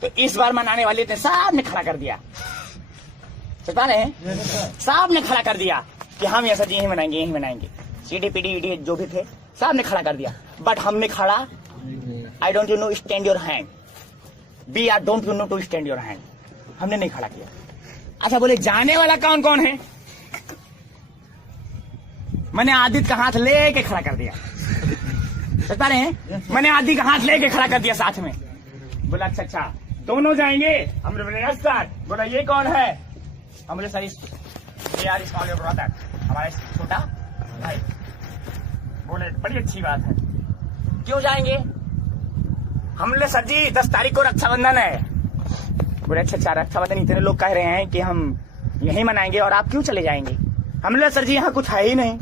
तो इस बार मनाने वाले थे, साहब ने खड़ा कर दिया। समझ रहे हैं? साहब ने खड़ा कर दिया कि हम ऐसा यही मनाएंगे। सीडी पीडी ईडी जो भी थे साहब ने खड़ा कर दिया। बट हमने खड़ा, I don't you know stand your hand, be are don't you know to stand your hand. हमने नहीं खड़ा किया। अच्छा बोले जाने वाला कौन कौन है? मैंने आदित्य का हाथ लेके खड़ा कर दिया। समझ पा रहे हैं? मैंने आदित्य का हाथ लेके खड़ा कर दिया साथ में। बोला अच्छा दोनों जाएंगे? हमने बोले यस सर। बोला ये कौन है? हम बोले सर यार स्मॉल ब्रदर, हमारा छोटा भाई। बोले बड़ी अच्छी बात है, क्यों जाएंगे? हम बोले सर जी 10 तारीख को रक्षाबंधन है। बोले अच्छा रक्षाबंधन इतने लोग कह रहे हैं कि हम यही मनाएंगे और आप क्यों चले जाएंगे? हम बोले सर जी यहाँ कुछ है ही नहीं।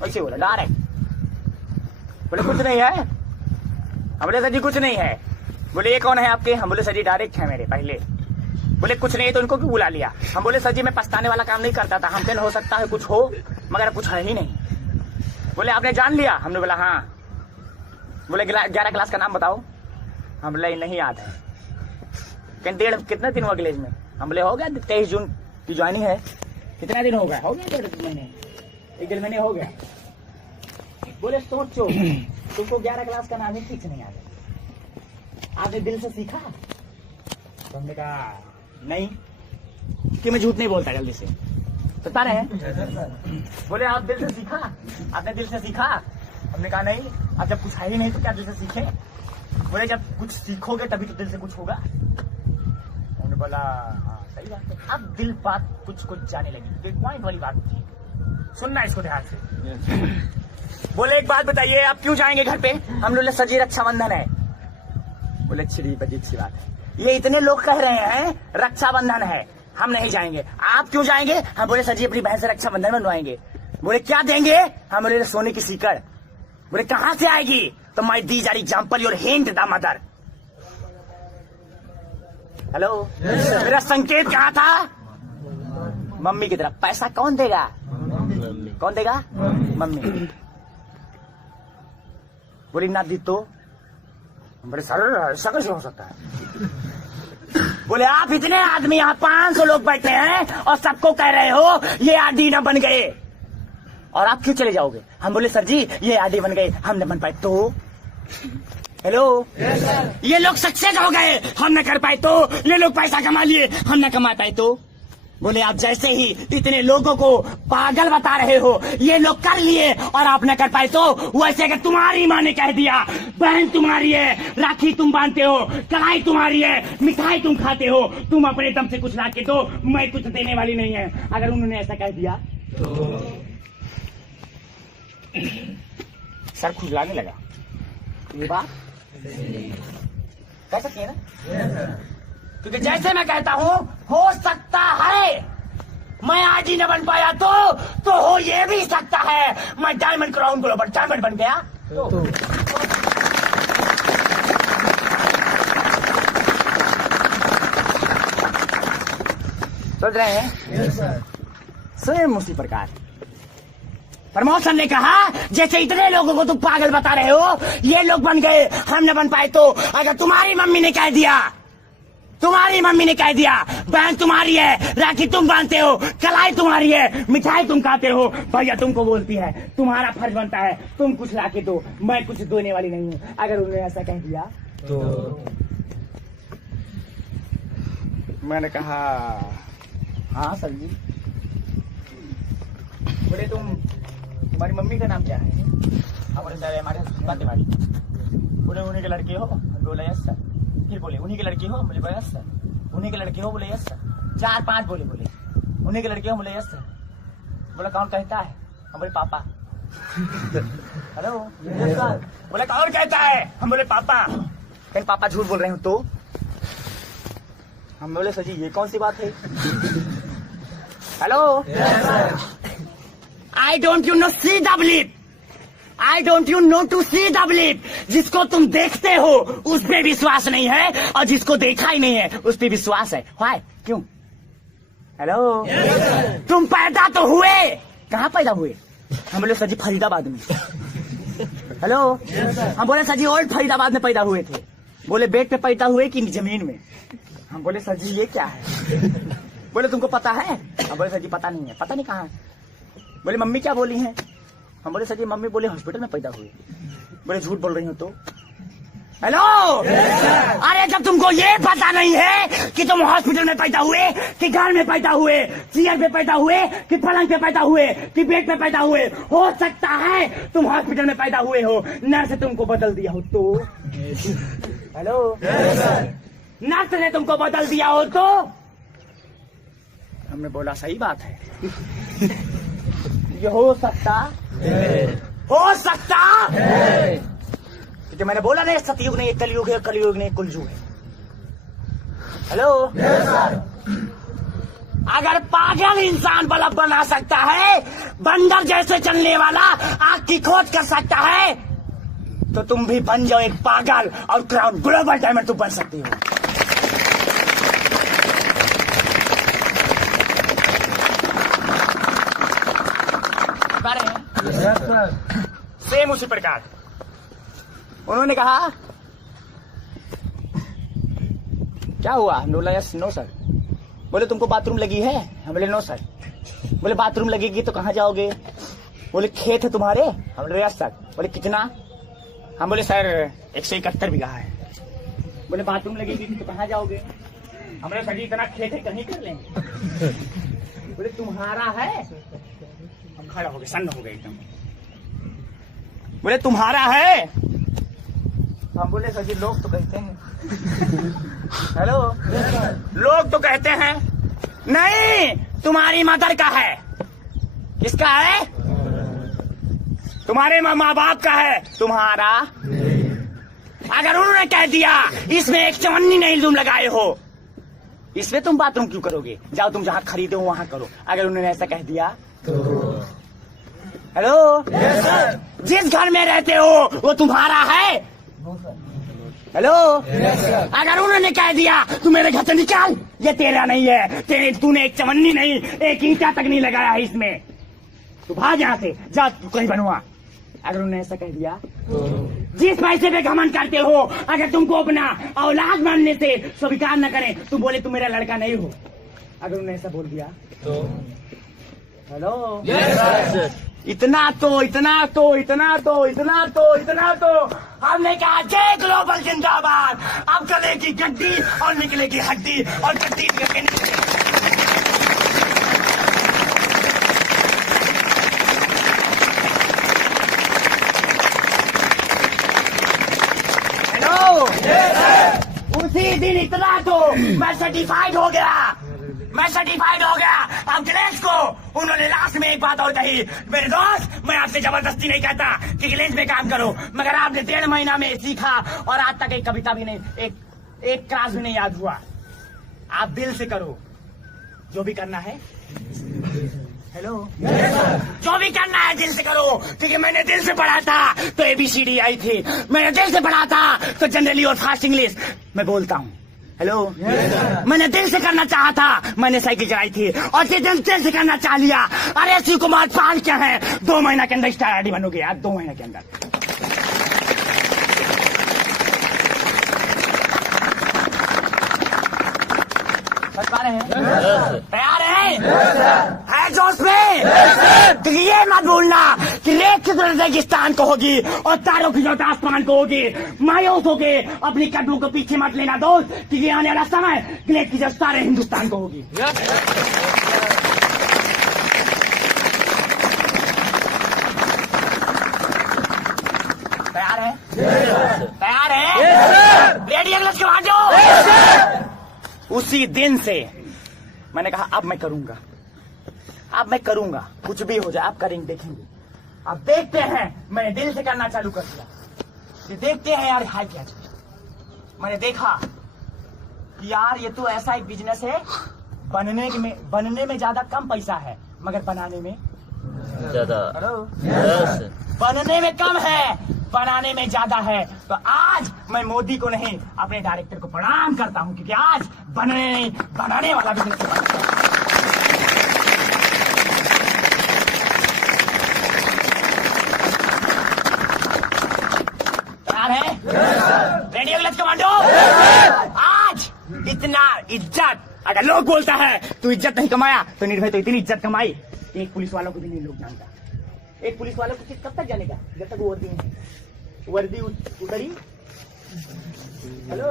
वैसे बोला डायरेक्ट। बोले कुछ नहीं है? हम बोले सर जी कुछ नहीं है। बोले ये कौन है आपके? हम बोले सर जी डायरेक्ट है मेरे पहले। बोले कुछ नहीं है तो उनको क्यों बुला लिया? हम बोले सर जी मैं पछताने वाला काम नहीं करता था, हमसे हो सकता है कुछ हो मगर कुछ है ही नहीं। बोले आपने जान लिया? हमने बोला हाँ। बोले 11 क्लास का नाम बताओ। हम बोले नहीं याद है। कितना दिन हुआ कॉलेज में? हम बोले हो गया 23 जून की ज्वाइनिंग है। कितना दिन हो गया? 1.5 महीने, 1 महीने हो गया। बोले सोचो तुमको 11 क्लास का नाम ही ठीक से नहीं आता, आपने दिल से सीखा? तो हमने कहा नहीं कि मैं झूठ नहीं बोलता जल्दी से। बता रहे हैं? बोले आप दिल से सीखा? आपने दिल से सीखा? हमने कहा नहीं। अब जब कुछ है ही नहीं तो क्या दिल से सीखे? बोले जब कुछ सीखोगे तभी तो दिल से कुछ होगा। हमने बोला हाँ सही बात है। अब दिल बात कुछ जाने लगी। एक पॉइंट वाली बात थी, सुनना इसको ध्यान से। बोले एक बात बताइए आप क्यों जाएंगे घर पे? हम बोले सर जी रक्षाबंधन है। बोले अच्छी बात है। ये इतने लोग कह रहे हैं रक्षाबंधन है, हम नहीं जाएंगे, आप क्यों जाएंगे? हम बोले सर जी अपनी बहन से रक्षाबंधन मनवाएंगे। बोले क्या देंगे? हम बोले सोने की सीकड़। बोले कहां से आएगी? तो my these are example your hint the mother. Hello मेरा संकेत कहाँ था? मम्मी की तरफ। पैसा कौन देगा? कौन देगा? मम्मी। बोली ना दी तो? बोले सर ऐसा कैसे हो सकता है? बोले आप इतने आदमी यहाँ 500 लोग बैठे हैं और सबको कह रहे हो ये आरडी ना बन गए और आप क्यों चले जाओगे? हम बोले सर जी ये आरडी बन गए, हम न बन पाए तो? हेलो ये लोग सक्सेस हो गए, हम न कर पाए तो? ये लोग पैसा कमा लिए, हम न कमा पाए तो? बोले आप जैसे ही इतने लोगों को पागल बता रहे हो, ये लोग कर लिए और आप न कर पाए तो? वैसे अगर तुम्हारी माँ ने कह दिया बहन तुम्हारी है, राखी तुम बांधते हो, कढ़ाई तुम्हारी है, मिठाई तुम खाते हो, तुम अपने दम से कुछ ला के दो, मैं कुछ देने वाली नहीं है, अगर उन्होंने ऐसा कह दिया तो सर खुजलाने लगा। ये बात कह सकते हैं ना? क्योंकि जैसे मैं कहता हूं हो सकता मैं आज ही न बन पाया तो हो ये भी सकता है मैं डायमंड क्राउन ग्लोबल डायमंड बन गया तो। सोच रहे हैं सेम उसी प्रकार प्रमोशन ने कहा जैसे इतने लोगों को तुम पागल बता रहे हो, ये लोग बन गए हम न बन पाए तो अगर तुम्हारी मम्मी ने कह दिया, तुम्हारी मम्मी ने कह दिया बहन तुम्हारी है, राखी तुम बांधते हो, कलाई तुम्हारी है, मिठाई तुम खाते हो, भैया तुमको बोलती है, तुम्हारा फर्ज बनता है तुम कुछ लाके दो, मैं कुछ देने वाली नहीं हूँ। अगर उन्होंने ऐसा कह दिया तो मैंने कहा हाँ सर जी। बोले तुम्हारी मम्मी का नाम क्या है? हमारे सर हमारे बातें मारी। बोले उन्हीं के लड़के हो? बोले यस सर। फिर बोले उन्हीं के लड़के हो? बोले यस सर। उन्हीं के लड़के हो? बोले यस सर। 4-5 बोले उन्हीं के लड़के हो? बोले यस सर। बोला कौन कहता है? हम बोले पापा। हेलो बोले कौन कहता है? हम बोले पापा। कहीं पापा झूठ बोल रहे हो तो? हम बोले सर जी ये कौन सी बात है? Hello I don't you know see the bleep, I don't you know to see the bleep. जिसको तुम देखते हो उस पे विश्वास नहीं है और जिसको देखा ही नहीं है उस पे विश्वास है। Why? क्यों? हेलो तुम पैदा तो हुए, कहाँ पैदा हुए? हम बोले सर जी फरीदाबाद में। हेलो हम बोले सर जी ओल्ड फरीदाबाद में पैदा हुए थे। बोले बेड पे पैदा हुए कि जमीन में? हम बोले सर जी ये क्या है? बोले तुमको पता है? हम बोले सर जी पता नहीं है। पता नहीं कहाँ है? बोले मम्मी क्या बोली हैं? हम बोले सर जी मम्मी बोले हॉस्पिटल में पैदा हुए। बोले झूठ बोल रही हो तो? हेलो अरे जब तुमको ये पता नहीं है कि तुम हॉस्पिटल में पैदा हुए कि घर में पैदा हुए, चेयर पे पैदा हुए कि पलंग पे पैदा हुए कि बेड पे पैदा हुए, हो सकता है तुम हॉस्पिटल में पैदा हुए हो, नर्स तुमको बदल दिया हो तो? हेलो नर्स ने तुमको बदल दिया हो तो? हमने बोला सही बात है। ये हो सकता है क्योंकि मैंने बोला नहीं सतयुग नहीं कलयुग है, कलयुग नहीं कुलयुग है। हेलो अगर पागल इंसान बल्ब बना सकता है, बंदर जैसे चलने वाला आग की खोज कर सकता है, तो तुम भी बन जाओ एक पागल और क्राउन ग्लोबल डायमंड तुम बन सकती हो। सेम उसी प्रकार उन्होंने कहा क्या हुआ? Yes no sir. बोले तुमको बाथरूम लगी है? हम बोले नो सर। बोले बाथरूम लगेगी तो कहाँ जाओगे? बोले खेत है तुम्हारे? हम बोले यस सर। बोले कितना? हम बोले सर 171 बीघा है। बोले बाथरूम लगेगी तो कहाँ जाओगे? हम बोले सर जी इतना खेत है कहीं कर लेंगे। बोले तुम्हारा है? हम खड़ा हो गए, सन्न हो गए एकदम। बोले तुम्हारा है? हम बोले सर जी लोग तो कहते हैं। हेलो लोग तो कहते हैं नहीं, तुम्हारी मदर का है। किसका है? तुम्हारे माँ बाप का है। तुम्हारा? अगर उन्होंने कह दिया इसमें एक चवन्नी नहीं तुम लगाए हो, इसमें तुम बाथरूम क्यों करोगे? जाओ तुम जहाँ खरीदे हो वहां करो। अगर उन्होंने ऐसा कह दिया तो? हेलो जिस घर में रहते हो वो तुम्हारा है? हेलो अगर उन्होंने कह दिया तू मेरे घर से निकाल, ये तेरा नहीं है, तूने एक चवन्नी नहीं, एक ईंटा तक नहीं लगाया है इसमें, तू भाग यहाँ से, जा तू कहीं बनवा। अगर उन्होंने ऐसा कह दिया जिस पैसे पे घमंड करते हो, अगर तुमको अपना औलाद मानने से स्वीकार न करें, तुम बोले तुम मेरा लड़का नहीं हो, अगर उन्होंने ऐसा बोल दिया तो? हेलो इतना तो हमने कहा जय ग्लोबल जिंदाबाद। अब चलेगी गड्डी और निकलेगी हड्डी और गड्डी करके निकलेगी। हेलो उसी दिन इतना तो मैं सर्टिफाइड हो गया। अब गिलेश को उन्होंने लास्ट में एक बात और कही, मेरे दोस्त मैं आपसे जबरदस्ती नहीं कहता कि गिलेश में काम करो, मगर आपने 1.5 महीना में सीखा और आज तक एक कविता भी नहीं, एक क्लास भी नहीं याद हुआ। आप दिल से करो, जो भी करना है, हेलो, जो भी करना है दिल से करो, क्योंकि मैंने दिल से पढ़ा था तो ABCD आई थी, मैंने दिल से पढ़ा था तो जनरली और फास्ट इंग्लिश मैं बोलता हूँ। हेलो, मैंने दिल से करना चाहा था, मैंने साइकिल चलाई थी, और दिल से करना चाह लिया। अरे शिव कुमार पाल क्या है, 2 महीना के अंदर स्टार आईडी बनोगे यार, 2 महीना के अंदर। तैयार है जोश में? तो ये मत भूलना कि रेत की जरूरत रेगिस्तान को होगी और तारों की जरूरत आसमान को होगी। मायूस होके अपनी कदमों को पीछे मत लेना दोस्त, क्योंकि आने वाला समय ग्लेड की जरूरत सारे हिंदुस्तान को होगी। तैयार है? तैयार है? रेडी अगले के बाद जाओ। उसी दिन से मैंने कहा अब मैं करूंगा, अब मैं करूंगा, कुछ भी हो जाए आप करेंगे, देखेंगे। अब देखते हैं, मैंने दिल से करना चालू कर दिया। ये देखते हैं यार हाई क्या चीज। मैंने देखा कि यार ये तो ऐसा एक बिजनेस है, बनने में ज्यादा कम पैसा है मगर बनाने में ज्यादा। हेलो, बनने में कम है, बनाने में ज्यादा है। तो आज मैं मोदी को नहीं अपने डायरेक्टर को प्रणाम करता हूं, क्योंकि आज बनाने वाला बिजनेस है। तैयार है? रेडी अगले कमांडो? आज इतना इज्जत अगर लोग बोलता है तू इज्जत नहीं कमाया, तो निर्भय तो इतनी इज्जत कमाई एक पुलिस वालों को भी नहीं लोग जानता। एक पुलिस वालों को कब तक जानेगा, जब तक वो वर्दी उतरी। हेलो,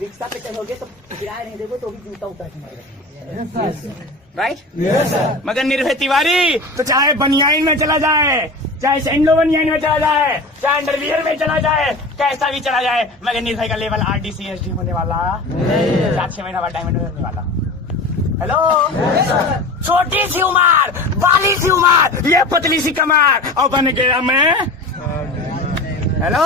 रिक्शा पे चलोगे तो किराया नहीं दोगे तो भी जूता उतार के मारेगा, राइट? मगर निर्भय तिवारी तो चाहे बनियाइन में चला जाए, चाहे सैंडो बनियाइन में चला जाए, चाहे अंडरवियर में चला जाए, कैसा भी चला जाए, मगर निर्भय का लेवल RDCSD होने वाला, 4-6 महीना बाद डायमंड होने वाला। हेलो, छोटी सी उम्र, बाली सी उम्र, ये पतली सी कमर, और बन गया मैं। हेलो,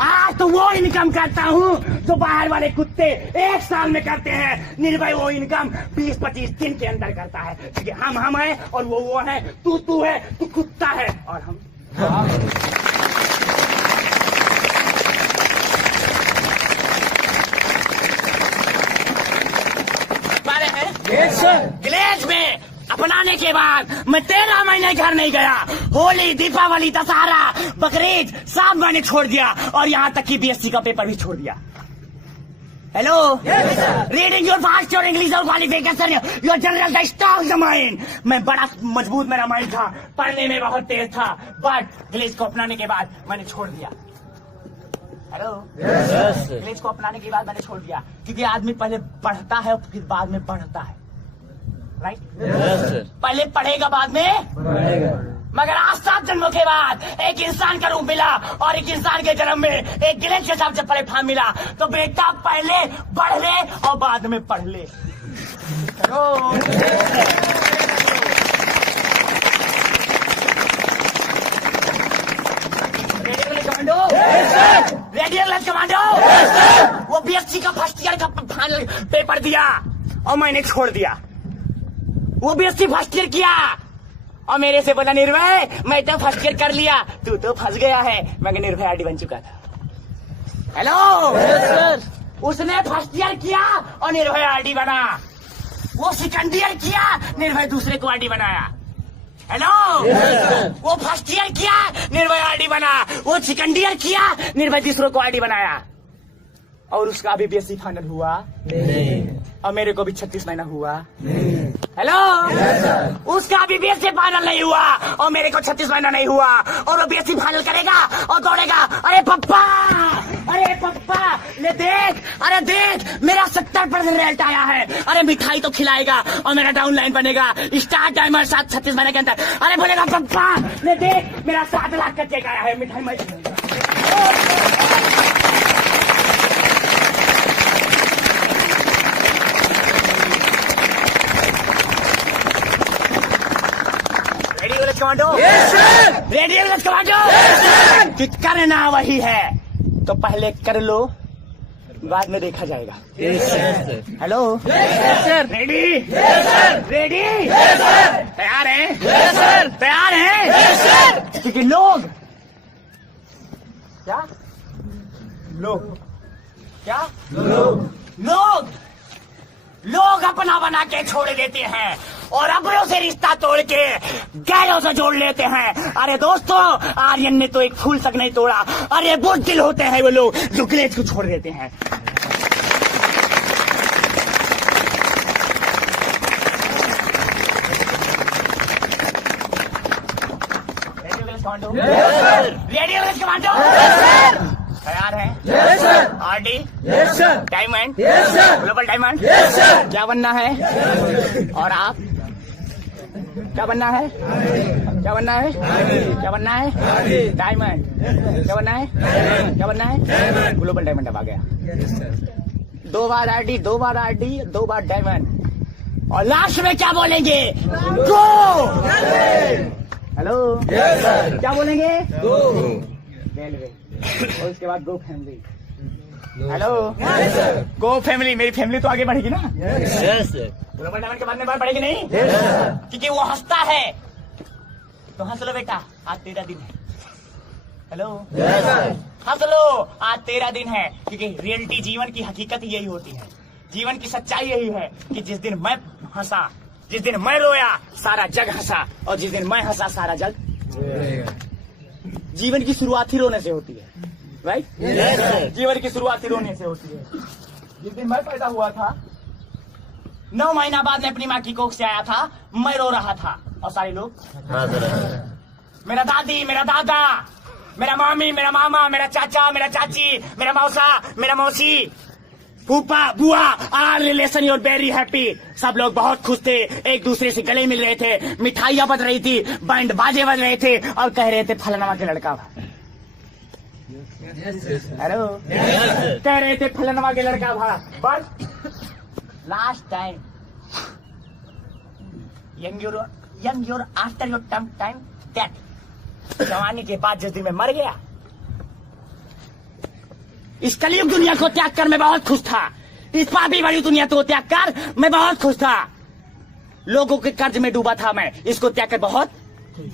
आज तो वो इनकम करता हूँ जो बाहर वाले कुत्ते 1 साल में करते हैं। निर्भय वो इनकम 20-25 दिन के अंदर करता है, क्योंकि हम है और वो है। तू है, तू कुत्ता है और हम। ग्लेज में अपनाने के बाद मैं 13 महीने घर नहीं गया। होली, दीपावली, दशहरा, बकरीद सब मैंने छोड़ दिया, और यहाँ तक कि BSc का पेपर भी छोड़ दिया। Hello, reading your fast your English और qualification your general strong the mind. मैं बड़ा मजबूत मेरा माइंड था, पढ़ने में बहुत तेज था, बट ग्लेज को अपनाने के बाद मैंने छोड़ दिया। हेलो, ग्लेज को अपनाने के बाद मैंने छोड़ दिया, क्योंकि आदमी पहले पढ़ता है और फिर बाद में बढ़ता है, राइट? पहले पढ़ेगा बाद में बढ़ेगा। मगर आज 7 जन्मों के बाद एक इंसान का रूप मिला, और एक इंसान के जन्म में एक ग्लेज के साथ जब प्लेटफॉर्म मिला, तो बेटा पहले बढ़ ले और बाद में पढ़ ले। कमांडो, वो BSc का फर्स्ट ईयर का फाइनल पेपर दिया और मैंने छोड़ दिया। वो BSc फर्स्ट ईयर किया और मेरे से बोला निर्भय मैं तो फर्स्ट ईयर कर लिया, तू तो फंस गया है। मगर निर्भय आईडी बन चुका था। हेलो, उसने फर्स्ट ईयर किया और निर्भय आईडी बना। वो सेकंड ईयर किया, निर्भय दूसरे को आईडी बनाया। हेलो, वो फर्स्ट ईयर किया, निर्भय आईडी बना। वो सेकंड ईयर किया, निर्भय दूसरों को आईडी बनाया। और उसका अभी BSc फाइनल हुआ नहीं, और मेरे को भी 36 महीना हुआ नहीं। हेलो, उसका अभी BSc फाइनल नहीं हुआ और मेरे को 36 महीना नहीं हुआ, और वो BSc फाइनल करेगा और दौड़ेगा। अरे पप्पा, अरे पप्पा ले देख, अरे देख मेरा 70% रिजल्ट आया है। अरे मिठाई तो खिलाएगा और मेरा डाउनलाइन बनेगा स्टार टाइमर 36 महीने के अंदर। अरे बोलेगा पप्पा ले देख मेरा 7 लाख का चेक आया है, मिठाई मैं कमांडो। Ready commando. कि करना वही है तो पहले कर लो बाद में देखा जाएगा। Hello sir. रेडी रेडी तैयार है तैयार है क्योंकि लोग क्या लोग अपना बना के छोड़ देते हैं और अपनों से रिश्ता तोड़ के गैरों से जोड़ लेते हैं। अरे दोस्तों, आर्यन ने तो एक फूल तक नहीं तोड़ा। अरे बुज़दिल होते हैं वो लोग जो ग्लेज को छोड़ देते हैं। रेडियो कमांडो तैयार है? आरडी डायमंड ग्लोबल डायमंड क्या बनना है? और आप क्या बनना है? क्या बनना है? क्या बनना है? डायमंड। क्या बनना है? क्या बनना है? Global diamond. अब आ गया। 2 बार आरडी 2 बार आरडी 2 बार डायमंड और लास्ट में क्या बोलेंगे? गो। हेलो क्या बोलेंगे? रेलवे। और उसके बाद गो फैमिली। हेलो गो फैमिली। मेरी फैमिली तो आगे बढ़ेगी ना? ग्लोबल डायमंड के बाद में बात बढ़ेगी नहीं? क्योंकि वो हंसता है तो हंस लो बेटा, आज तेरा दिन है। हेलो हंस लो, आज तेरा दिन है। क्योंकि रियलिटी, जीवन की हकीकत यही होती है, जीवन की सच्चाई यही है कि जिस दिन मैं हंसा, जिस दिन मैं रोया, सारा जग हंसा, और जिस दिन मैं हंसा, सारा जग। जीवन की शुरुआत ही रोने से होती है, राइट? जीवन की शुरुआत ही रोने से होती है। जिस दिन मैं पैदा हुआ था, 9 महीना बाद मैं अपनी माँ की कोख से आया था, मैं रो रहा था और सारे लोग, मेरा दादी, मेरा दादा, मेरा मामी, मेरा मामा, मेरा चाचा, मेरा चाची, मेरा मौसा, मेरा मौसी, फूफा, बुआ, are relation your very happy. सब लोग बहुत खुश थे, एक दूसरे से गले मिल रहे थे, मिठाइयां बज रही थी, बैंड बाजे बज रहे थे और कह रहे थे फलाना के लड़का। हेलो कह रहे थे फलाना के लड़का भा। But last time young your after your time that, जवानी के बाद जिस दिन मैं मर गया, इस कलयुग दुनिया को त्याग कर मैं बहुत खुश था। इस पापी बड़ी दुनिया को त्याग कर मैं बहुत खुश था। लोगों के कर्ज में डूबा था मैं, इसको त्याग कर बहुत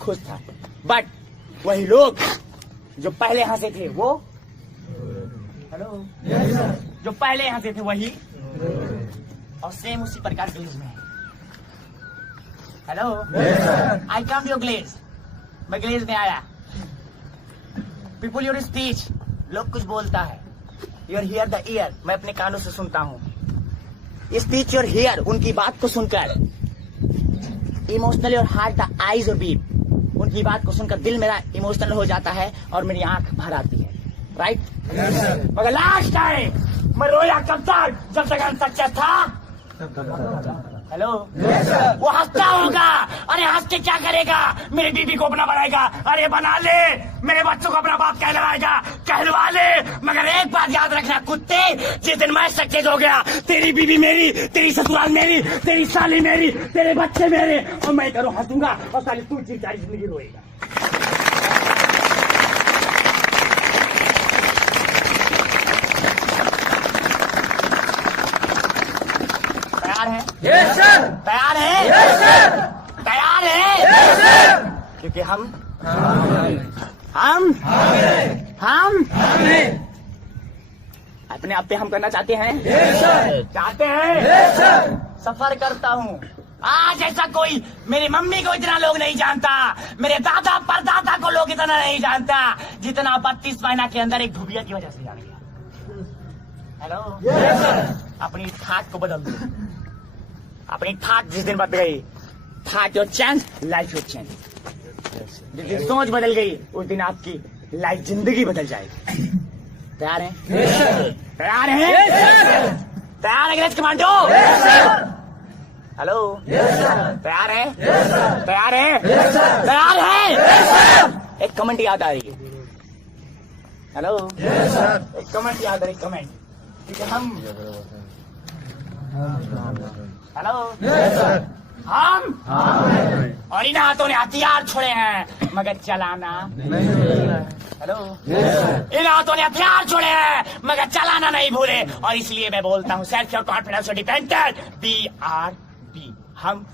खुश था। बट वही लोग जो पहले हंसे थे वो, हेलो जो पहले हंसे थे वही, और सेम उसी प्रकार ग्लेज में। Hello I come to your Glaze. मैं ग्लेज में आया। पीपुल योर स्पीच, लोग कुछ बोलता है, योर हियर द ईयर, मैं अपने कानों से सुनता हूँ। स्पीच योर हियर, उनकी बात को सुनकर। Emotional your heart the eyes और बीट, उनकी बात को सुनकर दिल मेरा इमोशनल हो जाता है और मेरी आंख भर आती है, राइट? मगर लास्ट टाइम मैं रोया कब तक? जब तक अनसक्सेस था। हेलो वो हंसता होगा। अरे हंस के क्या करेगा? मेरी बीबी को अपना बनाएगा। अरे बना ले, मेरे बच्चों को अपना बाप कहलवा ले। मगर एक बात याद रखना कुत्ते, जिस दिन मैं सक्सेस हो गया, तेरी बीबी मेरी, तेरी ससुराल मेरी, तेरी साली मेरी, तेरे बच्चे मेरे, और मैं करूँ हंसूंगा और साली तू सारी जिंदगी रोएगा। तैयार है? Yes sir. तैयार है? Yes sir. तैयार है? Yes sir. क्योंकि हम अपने आप पे हम करना चाहते हैं। Yes sir. चाहते हैं। Yes sir. सफर करता हूँ। आज ऐसा कोई, मेरी मम्मी को इतना लोग नहीं जानता, मेरे दादा परदादा को लोग इतना नहीं जानता जितना 32 महीना के अंदर एक धुबिया की वजह से जान गया। Hello yes sir. अपनी ठाट को बदल दो। अपनी ठाट जिस दिन बदल गई, ठाट your change, life your change. जिस दिन सोच बदल गई, उस दिन आपकी लाइफ, जिंदगी बदल जाएगी। तैयार है? तैयार है? तैयार है कमांडो? हेलो तैयार है? तैयार है? तैयार है? एक कमेंट याद आ रही है। हेलो एक कमेंट याद आ रही, कमेंट, क्योंकि हम, हेलो हम और इन हाथों ने हथियार छोड़े हैं मगर चलाना नहीं। हेलो इन हाथों ने हथियार छोड़े हैं मगर चलाना नहीं भूले और इसलिए मैं बोलता हूँ self your confidence dependent BRB हम